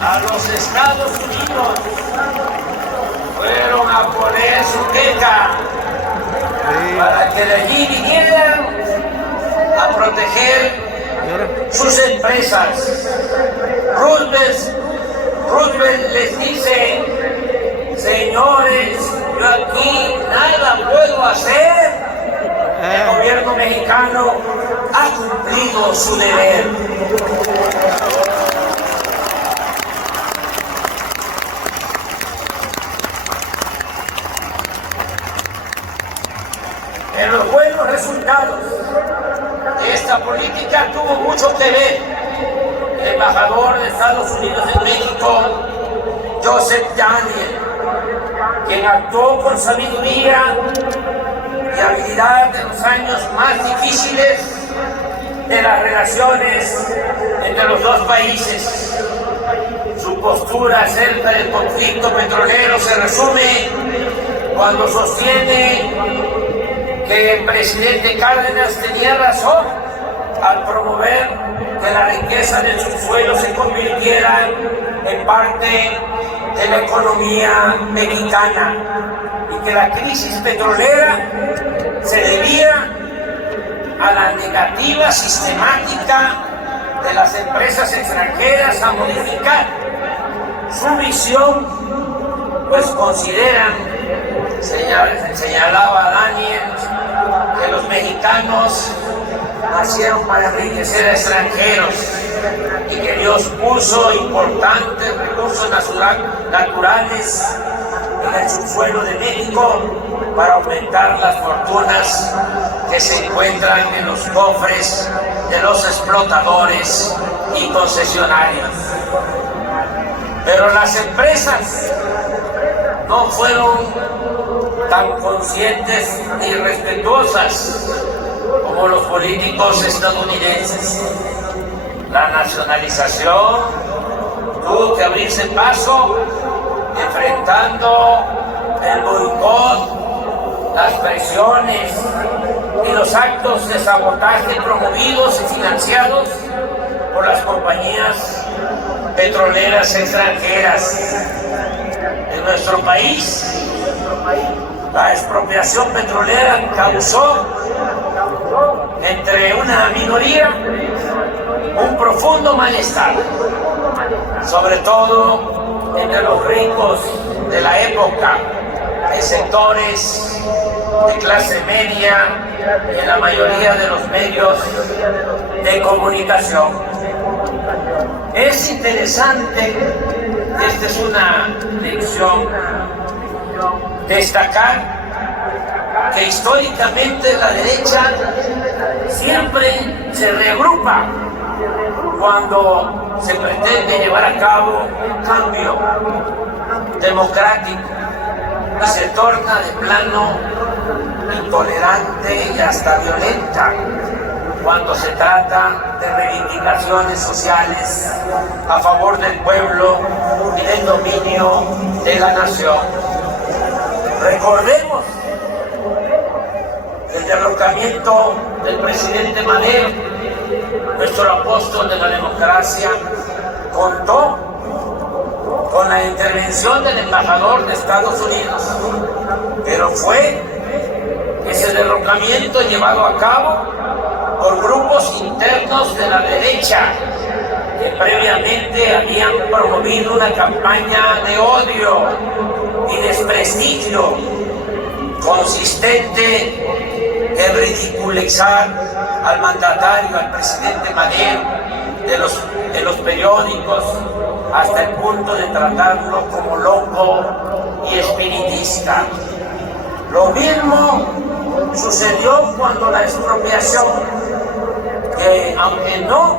A los Estados Unidos fueron a poner su queja para que de allí vinieran a proteger sus empresas. Roosevelt les dice: señores, yo aquí nada puedo hacer. El gobierno mexicano ha cumplido su deber. En los buenos resultados de esta política tuvo mucho que ver el embajador de Estados Unidos en México, Joseph Daniel, quien actuó con sabiduría y habilidad en los años más difíciles de las relaciones entre los dos países. Su postura acerca del conflicto petrolero se resume cuando sostiene que el presidente Cárdenas tenía razón al promover que la riqueza del subsuelo se convirtiera en parte de la economía mexicana y que la crisis petrolera se debía a la negativa sistemática de las empresas extranjeras a modificar su visión, pues consideran, señalaba Daniel, que los mexicanos nacieron para enriquecer a extranjeros y que Dios puso importantes recursos naturales en el subsuelo de México para aumentar las fortunas que se encuentran en los cofres de los explotadores y concesionarios. Pero las empresas no fueron tan conscientes ni respetuosas como los políticos estadounidenses. La nacionalización tuvo que abrirse paso enfrentando el boicot, las presiones y los actos de sabotaje promovidos y financiados por las compañías petroleras extranjeras. En nuestro país, la expropiación petrolera causó entre una minoría un profundo malestar, sobre todo entre los ricos de la época, en sectores de clase media y en la mayoría de los medios de comunicación. Es interesante, esta es una lección, destacar que históricamente la derecha siempre se reagrupa cuando se pretende llevar a cabo un cambio democrático y se torna de plano intolerante y hasta violenta cuando se trata de reivindicaciones sociales a favor del pueblo y del dominio de la nación. Recordemos el derrocamiento del presidente Madero, nuestro apóstol de la democracia, contó con la intervención del embajador de Estados Unidos, pero fue ese derrocamiento llevado a cabo por grupos internos de la derecha que previamente habían promovido una campaña de odio y desprestigio consistente en ridiculizar al mandatario, al presidente Madero, en los periódicos, hasta el punto de tratarlo como loco y espiritista. Lo mismo sucedió cuando la expropiación, que aunque no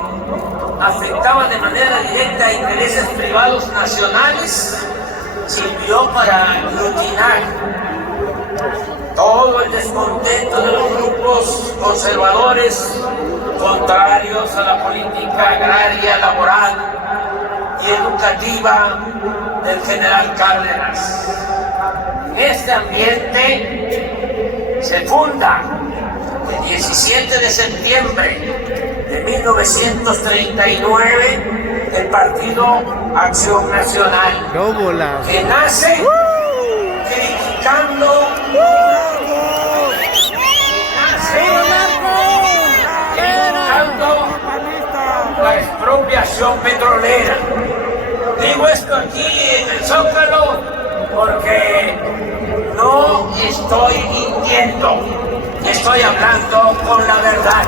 afectaba de manera directa a intereses privados nacionales, sirvió para aglutinar todo el descontento de los grupos conservadores contrarios a la política agraria, laboral y educativa del general Cárdenas. En este ambiente se funda el 17 de septiembre de 1939 el Partido Acción Nacional, que nace criticando la expropiación petrolera. Digo esto aquí en el Zócalo porque no estoy mintiendo, estoy hablando con la verdad.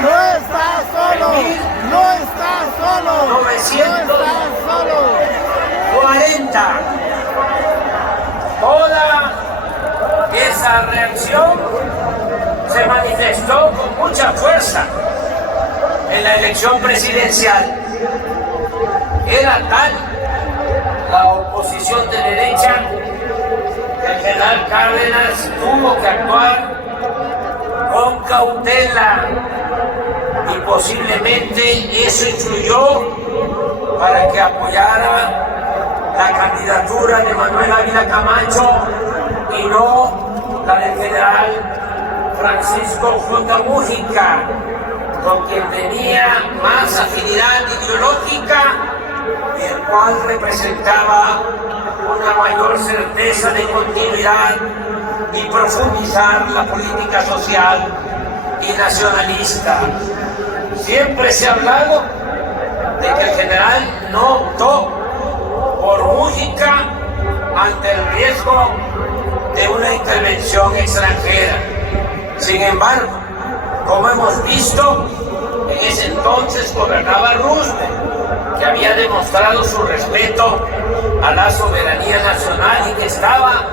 ¡No estás solo! ¡No estás solo! 940. Toda esa reacción se manifestó con mucha fuerza en la elección presidencial. Era tal la oposición de derecha que el general Cárdenas tuvo que actuar con cautela y posiblemente eso influyó para que apoyara la candidatura de Manuel Ávila Camacho y no la del general Francisco J. Mújica, con quien tenía más afinidad ideológica y el cual representaba una mayor certeza de continuidad y profundizar la política social y nacionalista. Siempre se ha hablado de que el general no optó por Mújica ante el riesgo de una intervención extranjera. Sin embargo, como hemos visto, en ese entonces gobernaba Roosevelt, que había demostrado su respeto a la soberanía nacional y que estaba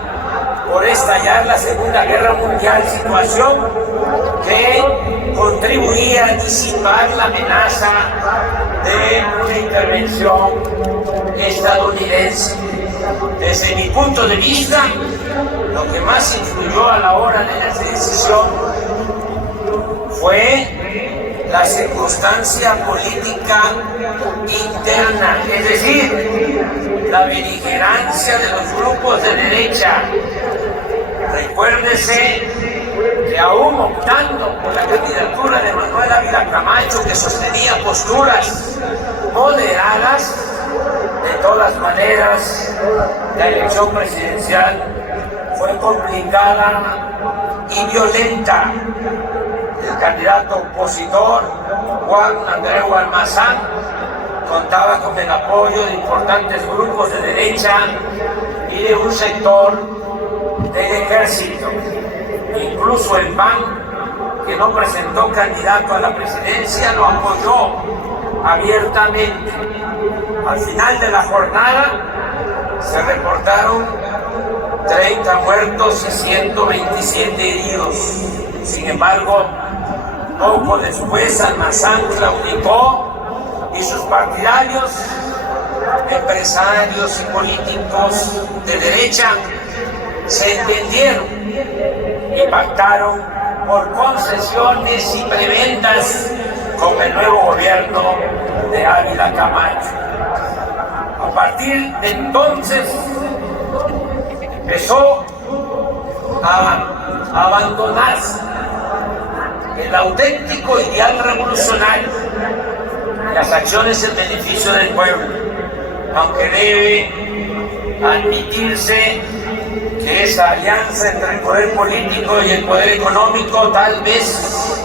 por estallar la Segunda Guerra Mundial, situación que contribuía a disipar la amenaza de una intervención estadounidense. Desde mi punto de vista, lo que más influyó a la hora de la decisión fue la circunstancia política interna, es decir, la beligerancia de los grupos de derecha. Recuérdese que aún optando por la candidatura de Manuel Ávila Camacho, que sostenía posturas moderadas, de todas maneras la elección presidencial fue complicada y violenta. El candidato opositor, Juan Andreu Almazán, contaba con el apoyo de importantes grupos de derecha y de un sector del ejército. Incluso el PAN, que no presentó candidato a la presidencia, lo apoyó abiertamente. Al final de la jornada se reportaron 30 muertos y 127 heridos. Sin embargo, poco después Almazán claudicó y sus partidarios, empresarios y políticos de derecha, se entendieron y pactaron por concesiones y preventas con el nuevo gobierno de Ávila Camacho. A partir de entonces empezó a abandonarse el auténtico ideal revolucionario, las acciones en beneficio del pueblo, aunque debe admitirse que esa alianza entre el poder político y el poder económico tal vez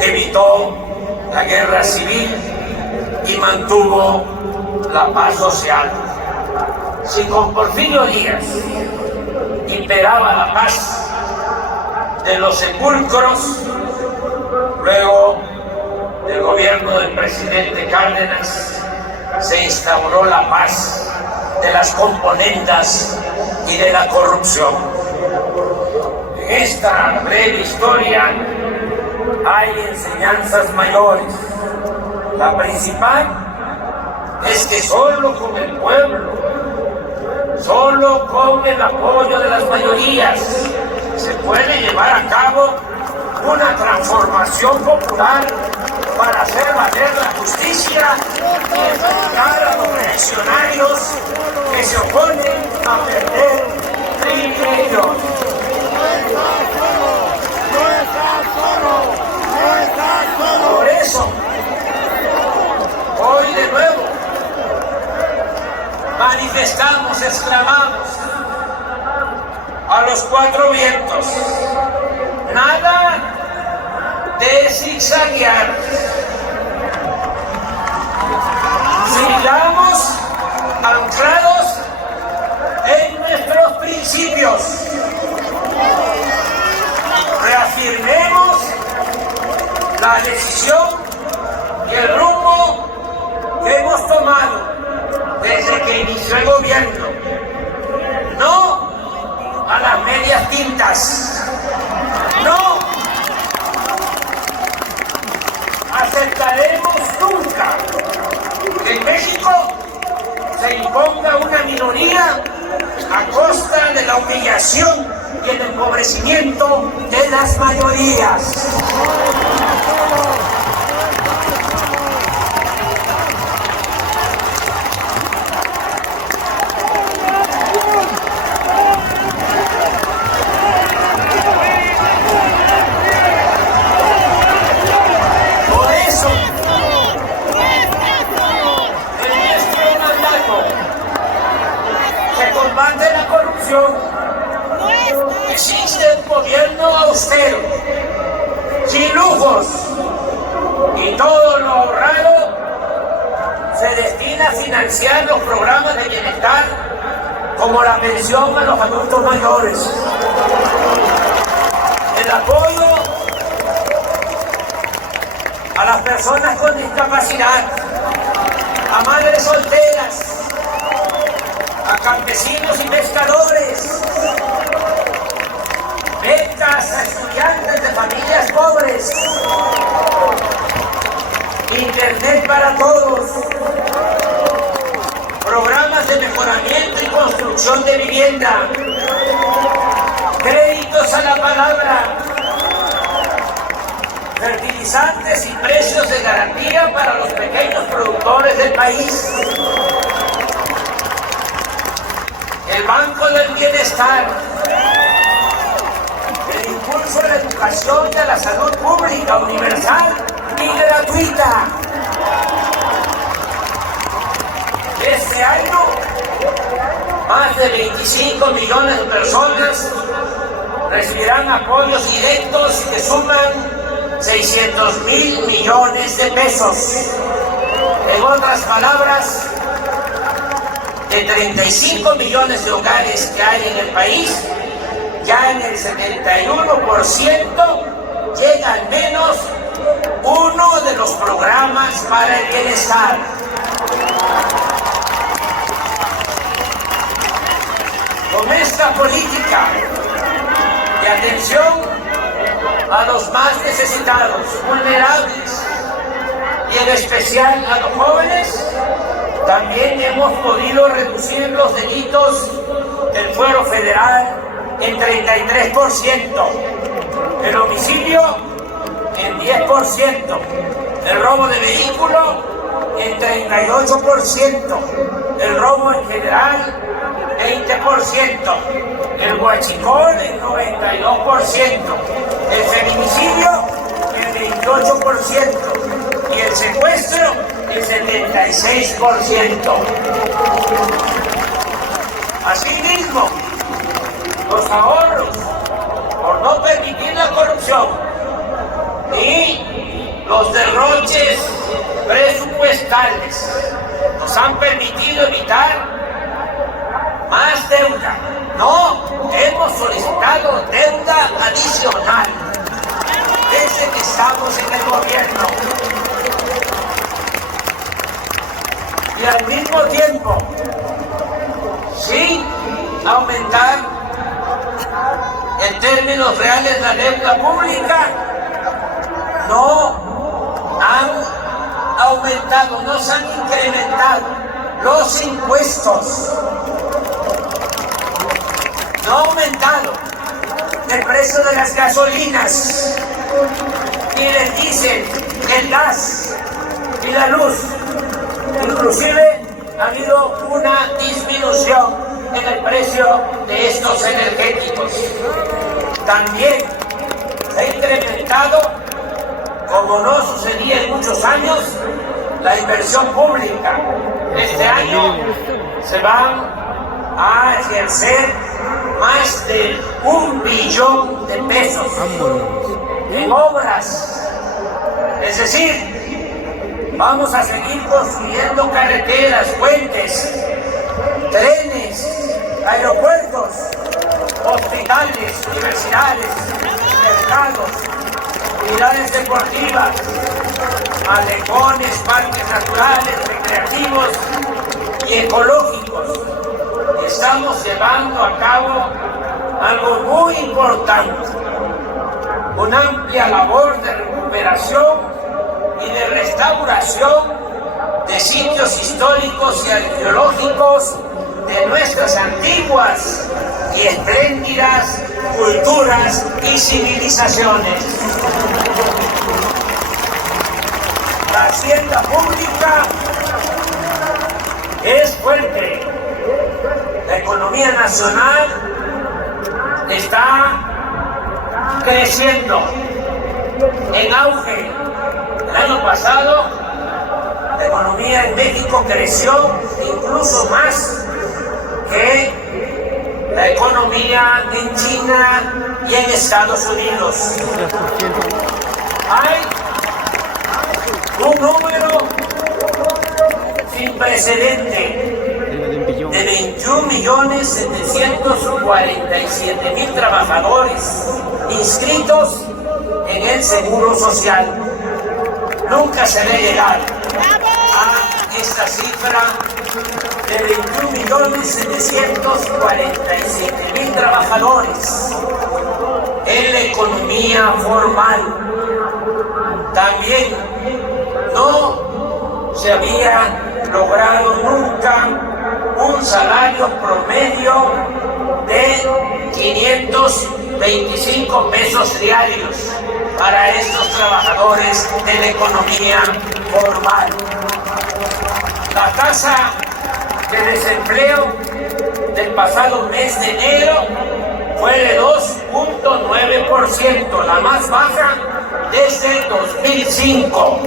evitó la guerra civil y mantuvo la paz social. Si con Porfirio Díaz imperaba la paz de los sepulcros, luego del gobierno del presidente Cárdenas se instauró la paz de las componendas y de la corrupción. En esta breve historia hay enseñanzas mayores. La principal es que solo con el pueblo, solo con el apoyo de las mayorías, se puede llevar a cabo una transformación popular para hacer valer la justicia y enfrentar a los reaccionarios que se oponen a perder privilegios. Por eso, hoy de nuevo manifestamos, exclamamos a los cuatro vientos: nada de zigzaguear. Sigamos anclados en nuestros principios. Reafirmemos la decisión y el rumbo que hemos tomado desde que inició el gobierno. No a las medias tintas. No aceptaremos nunca que en México se imponga una minoría a costa de la humillación y el empobrecimiento de las mayorías. Existe un gobierno austero, sin lujos, y todo lo ahorrado se destina a financiar los programas de bienestar como la pensión a los adultos mayores, el apoyo a las personas con discapacidad, a madres solteras, a campesinos y pescadores, becas a estudiantes de familias pobres, internet para todos, programas de mejoramiento y construcción de vivienda, créditos a la palabra, fertilizantes y precios de garantía para los pequeños productores del país, el Banco del Bienestar, el impulso a la educación y a la salud pública, universal y gratuita. Este año, más de 25 millones de personas recibirán apoyos directos que suman 600,000 millones de pesos. En otras palabras, de 35 millones de hogares que hay en el país, ya en el 71% llega al menos uno de los programas para el bienestar. Con esta política de atención a los más necesitados, vulnerables y en especial a los jóvenes, también hemos podido reducir los delitos del fuero federal en 33%, el homicidio en 10%, el robo de vehículo en 38%, el robo en general 20%, el huachicol en 92%, el feminicidio en 28% y el secuestro en 76%. Asimismo, los ahorros por no permitir la corrupción y los derroches presupuestales nos han permitido evitar más deuda. No, hemos solicitado deuda adicional desde que estamos en el gobierno. Y al mismo tiempo, sin aumentar en términos reales la deuda pública, no han aumentado, no se han incrementado los impuestos. No ha aumentado el precio de las gasolinas, y el diésel, el gas y la luz. Inclusive ha habido una disminución en el precio de estos energéticos. También se ha incrementado, como no sucedía en muchos años, la inversión pública. Este año se van a ejercer más de 1 billón de pesos en obras. Es decir, vamos a seguir construyendo carreteras, puentes, trenes, aeropuertos, hospitales, universidades, mercados, unidades deportivas, malecones, parques naturales, recreativos y ecológicos. Estamos llevando a cabo algo muy importante, una amplia labor de recuperación y de restauración de sitios históricos y arqueológicos de nuestras antiguas y espléndidas culturas y civilizaciones. La hacienda pública es fuerte. La economía nacional está creciendo en auge. El año pasado la economía en México creció incluso más que la economía en China y en Estados Unidos. Hay un número sin precedente de 21.747.000 trabajadores inscritos en el Seguro Social. Nunca se ve llegar a esta cifra de 21.747.000 trabajadores en la economía formal. También no se había logrado nunca un salario promedio de 525 pesos diarios para estos trabajadores de la economía formal. La tasa de desempleo del pasado mes de enero fue de 2.9%, la más baja desde el 2005.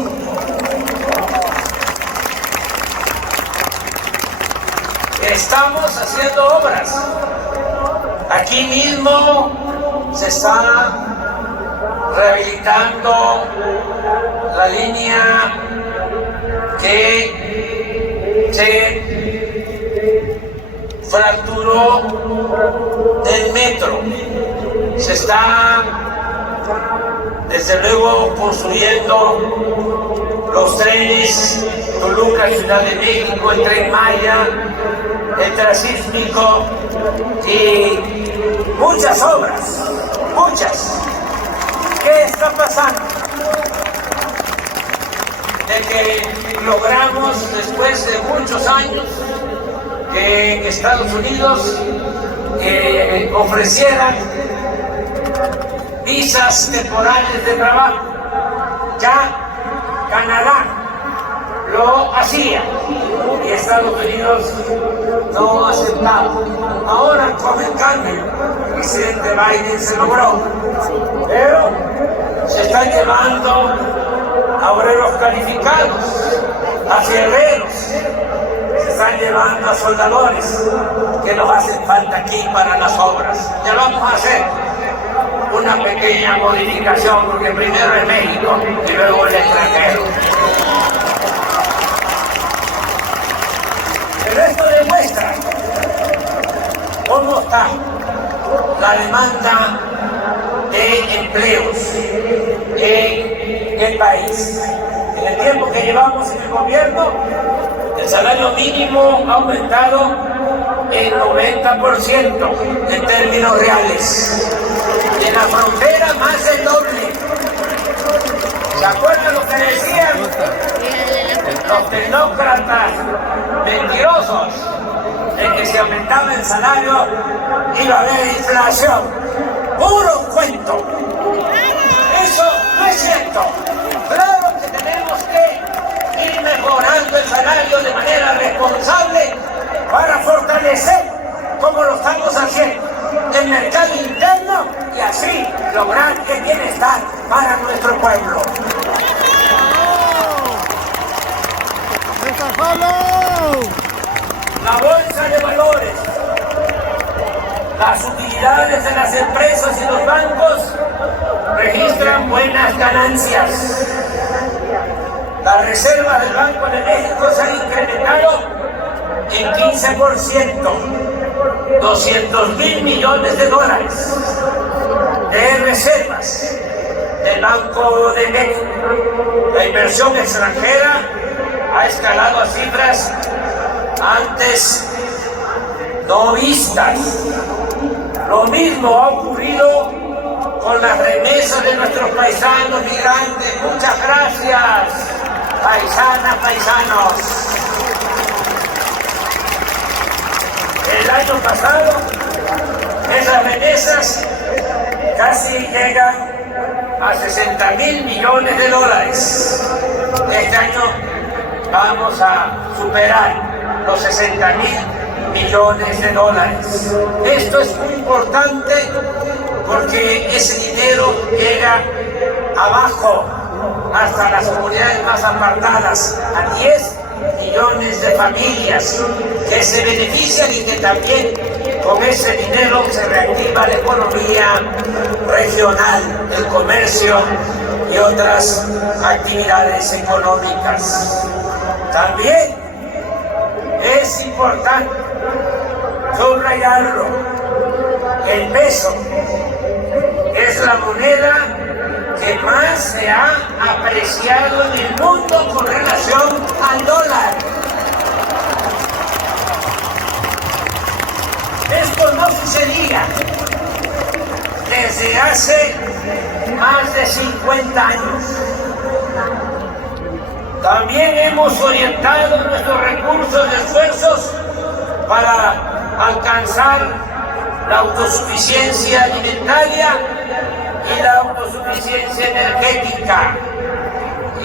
Estamos haciendo obras. Aquí mismo se está rehabilitando la línea que se fracturó el metro. Se está, desde luego, construyendo los trenes Toluca, Ciudad de México, el Tren Maya, el Transísmico y muchas obras, muchas. ¿Qué está pasando? De que logramos, después de muchos años, que Estados Unidos ofreciera visas temporales de trabajo. Ya Canadá lo hacía y Estados Unidos no aceptaba. Ahora, con el cambio, el presidente Biden se logró, pero se están llevando a obreros calificados, a fierreros, se están llevando a soldadores que nos hacen falta aquí para las obras. Ya vamos a hacer una pequeña modificación, porque primero es México y luego el extranjero. Pero esto demuestra cómo está la demanda de empleos en el país. En el tiempo que llevamos en el gobierno, el salario mínimo ha aumentado en 90% en términos reales. En la frontera más del doble. ¿Se acuerdan lo que decían los tecnócratas mentirosos? De que si aumentaba el salario iba a haber inflación. ¡Puro cuento! Eso no es cierto. Claro que tenemos que ir mejorando el salario de manera responsable para fortalecer, como lo estamos haciendo, el mercado interno y así lograr el bienestar para nuestro pueblo. La bolsa de valores, las utilidades de las empresas y los bancos registran buenas ganancias. Las reservas del Banco de México se han incrementado en 15%, 200,000 millones de dólares de reservas del Banco de México. La inversión extranjera ha escalado a cifras antes no vistas. Lo mismo ha ocurrido con las remesas de nuestros paisanos migrantes. Muchas gracias, paisanas, paisanos. El año pasado, esas remesas casi llegan a 60,000 millones de dólares. Este año vamos a superar los 60,000 millones de dólares. Esto es muy importante porque ese dinero llega abajo, hasta las comunidades más apartadas, a 10 millones de familias que se benefician y que también con ese dinero se reactiva la economía regional, el comercio y otras actividades económicas. También es importante subrayarlo. El peso es la moneda que más se ha apreciado en el mundo con relación al dólar. Esto no sucedía desde hace más de 50 años. También hemos orientado nuestros recursos y esfuerzos para alcanzar la autosuficiencia alimentaria y la autosuficiencia energética.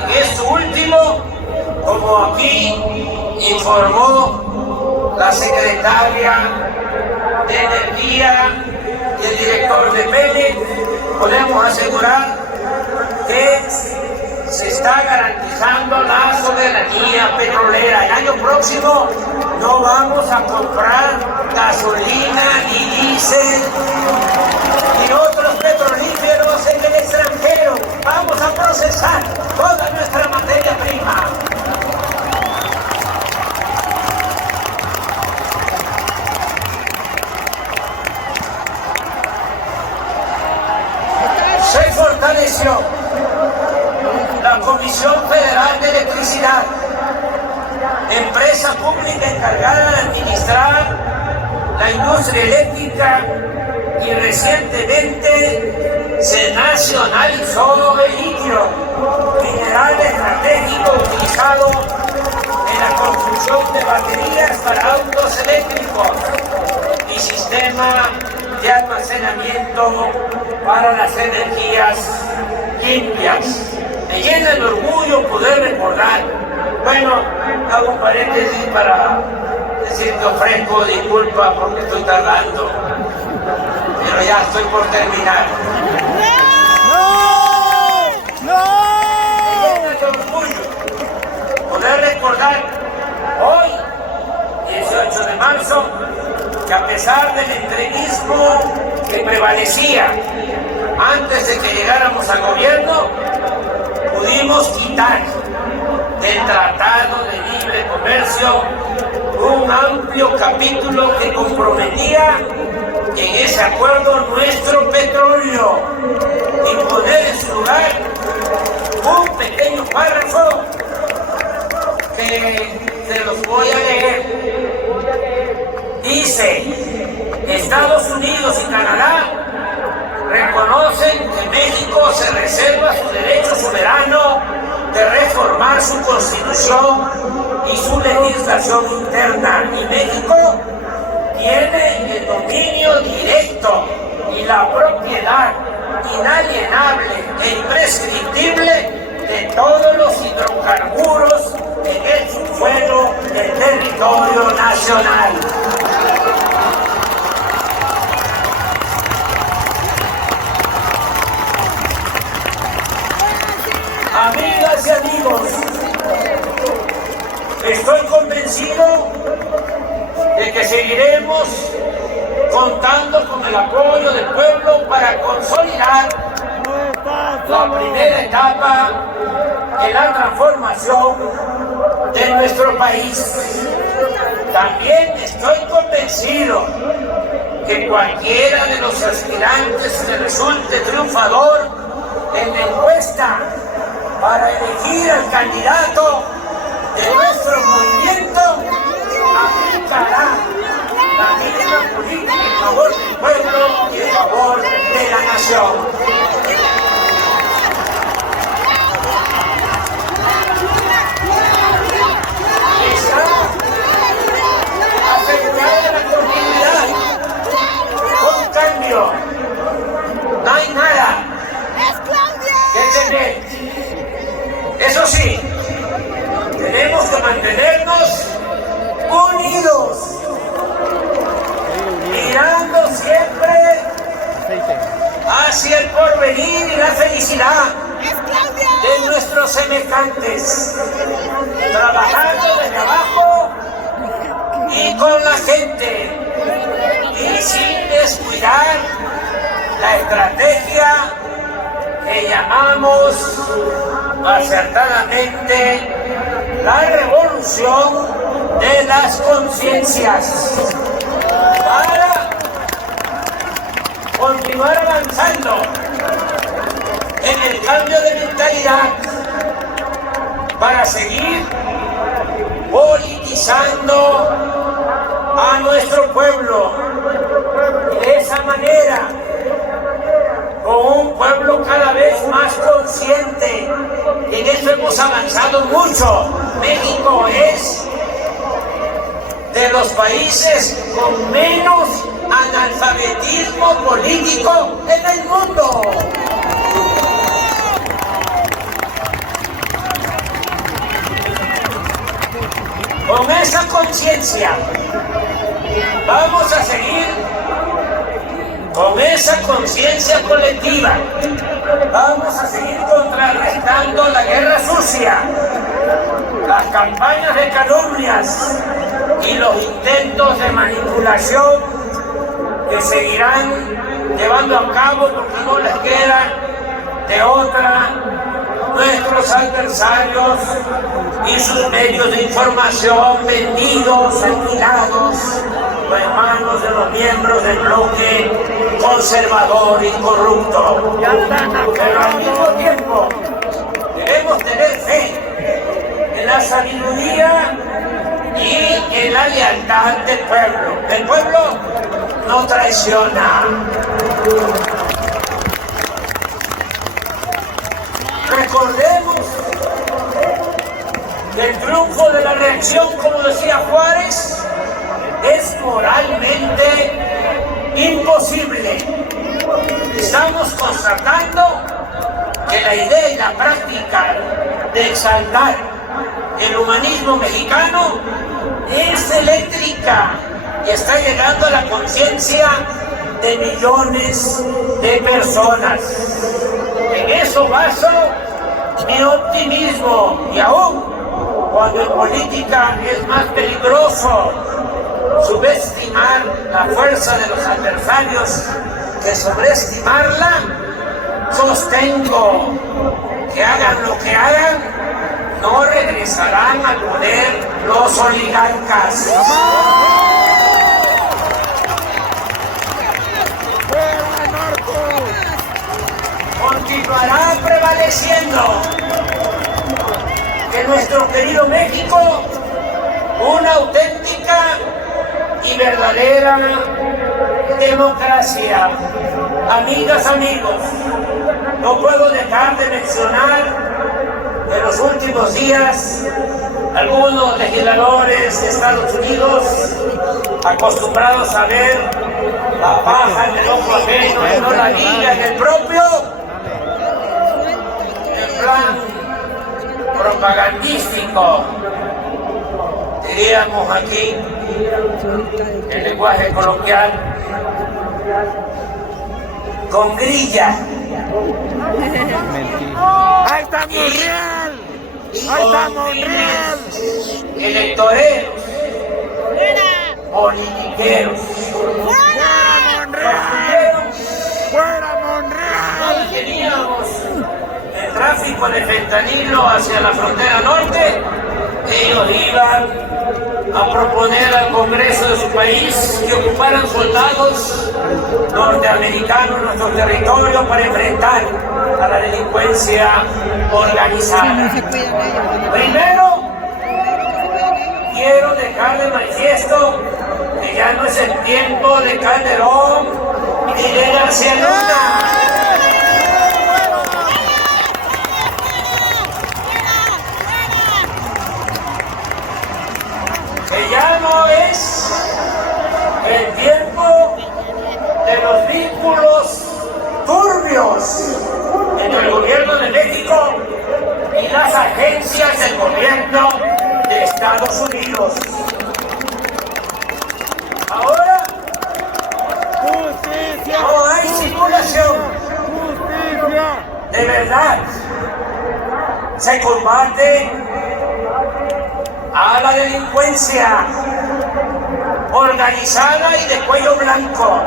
Y esto último, como aquí informó la secretaria de Energía y el director de Pemex, podemos asegurar que se está garantizando la soberanía petrolera. El año próximo no vamos a comprar gasolina, ni diésel, ni otros petrolíferos en el extranjero. Vamos a procesar toda nuestra materia prima. la Comisión Federal de Electricidad, empresa pública encargada de administrar la industria eléctrica, y recientemente se nacionalizó el litio, mineral estratégico utilizado en la construcción de baterías para autos eléctricos y sistema de almacenamiento para las energías limpias. Me llena el orgullo poder recordar. Bueno, hago un paréntesis para decir que ofrezco disculpas porque estoy tardando, pero ya estoy por terminar. Me llena el orgullo poder recordar hoy, 18 de marzo, que a pesar del entreguismo que prevalecía antes de que llegáramos al gobierno, pudimos quitar del Tratado de Libre Comercio un amplio capítulo que comprometía en ese acuerdo nuestro petróleo y poner en su lugar un pequeño párrafo que se los voy a leer. Dice: Estados Unidos y Canadá reconocen que México se reserva su derecho soberano de reformar su constitución y su legislación interna, y México tiene el dominio directo y la propiedad inalienable e imprescriptible de todos los hidrocarburos en el subsuelo del territorio nacional. Amigas y amigos, estoy convencido de que seguiremos contando con el apoyo del pueblo para consolidar la primera etapa de la transformación de nuestro país. También estoy convencido que cualquiera de los aspirantes que resulte triunfador en la encuesta para elegir al candidato de nuestro movimiento aplicará la misma política en favor del pueblo y en favor de la nación. Está asegurada la continuidad, un cambio, no hay nada que temer. Eso sí, tenemos que mantenernos unidos, mirando siempre hacia el porvenir y la felicidad de nuestros semejantes, trabajando desde abajo y con la gente, y sin descuidar la estrategia que llamamos acertadamente la revolución de las conciencias, para continuar avanzando en el cambio de mentalidad, para seguir politizando a nuestro pueblo y de esa manera, con un pueblo cada vez más consciente. En eso hemos avanzado mucho. México es de los países con menos analfabetismo político en el mundo. Con esa conciencia vamos a seguir. Con esa conciencia colectiva vamos a seguir contrarrestando la guerra sucia, las campañas de calumnias y los intentos de manipulación que seguirán llevando a cabo, porque no les queda de otra, nuestros adversarios y sus medios de información vendidos, alquilados en manos de los miembros del bloque conservador y corrupto. Pero al mismo tiempo debemos tener sabiduría y en la lealtad del pueblo. El pueblo no traiciona. Recordemos que el triunfo de la reacción, como decía Juárez, es moralmente imposible. Estamos constatando que la idea y la práctica de exaltar el humanismo mexicano es eléctrica y está llegando a la conciencia de millones de personas. En eso baso mi optimismo, y aún cuando en política es más peligroso subestimar la fuerza de los adversarios que sobreestimarla, sostengo que hagan lo que hagan, no regresarán al poder los oligarcas. Continuará prevaleciendo que nuestro querido México, una auténtica y verdadera democracia. Amigas, amigos, no puedo dejar de mencionar en los últimos días algunos legisladores de Estados Unidos, acostumbrados a ver la paja en el ojo ajeno y no la viga en el propio, en plan propagandístico, diríamos aquí, en lenguaje coloquial, con grilla. ¡Ahí está Monreal! ¡Ahí está Monreal! Electoreros, politiqueros. ¡Fuera Monreal! ¡Fuera Monreal! Teníamos el tráfico de fentanilo hacia la frontera norte. Ellos iban a proponer al Congreso de su país que ocuparan soldados norteamericanos en nuestro territorio para enfrentar a la delincuencia organizada. Primero, quiero dejar de manifiesto que ya no es el tiempo de Calderón ni de García Luna. Que ya no es el tiempo de los vínculos turbios entre el gobierno de México y las agencias del gobierno de Estados Unidos. Ahora ¡Justicia! no hay simulación. ¡Justicia! De verdad, se combate a la delincuencia organizada y de cuello blanco,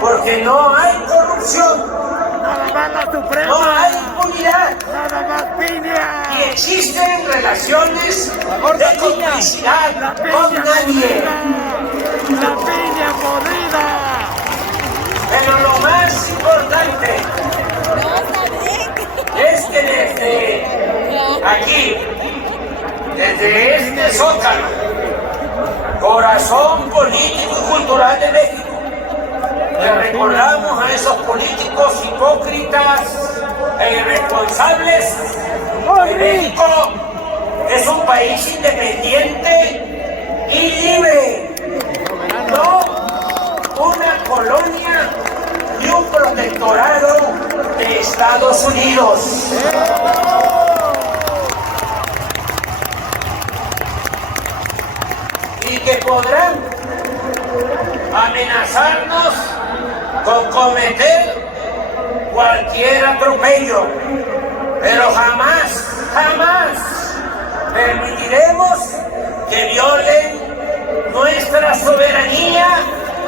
porque no hay corrupción, ¡Nada más la Suprema! no hay impunidad ¡Nada más piña! y existen relaciones de complicidad con nadie. ¡La piña podrida! Pero lo más importante es que desde aquí, desde este Zócalo, corazón político y cultural de México, le recordamos a esos políticos hipócritas e irresponsables que México es un país independiente y libre, no una colonia y un protectorado de Estados Unidos. Y que podrán amenazarnos con cometer cualquier atropello, pero jamás, jamás permitiremos que violen nuestra soberanía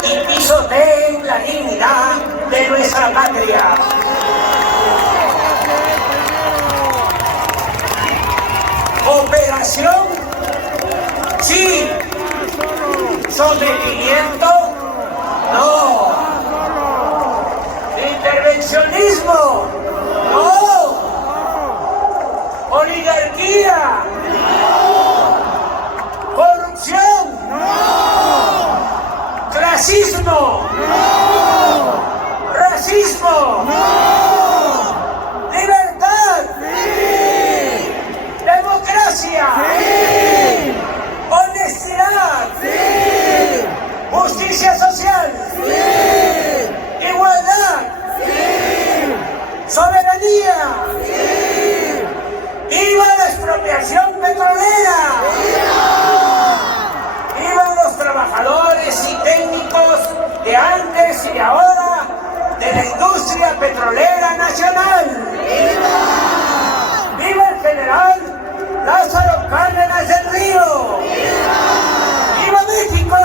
y pisoteen la dignidad de nuestra patria. Operación, sí. Sometimiento, no. Intervencionismo, no. oligarquía, corrupción, clasismo, racismo, libertad, democracia, honestidad, justicia social, igualdad, soberanía. ¡Viva la expropiación petrolera! ¡Vivan los trabajadores y técnicos de antes y de ahora de la industria petrolera nacional! ¡Viva el general Lázaro Cárdenas del Río! ¡Viva México!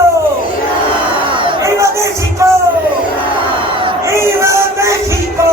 ¡Viva México! ¡Viva México!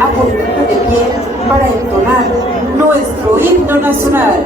A ponerse de pie para entonar nuestro himno nacional.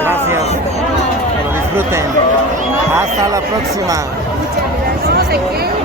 Gracias, que lo disfruten. Hasta la próxima. Muchas gracias.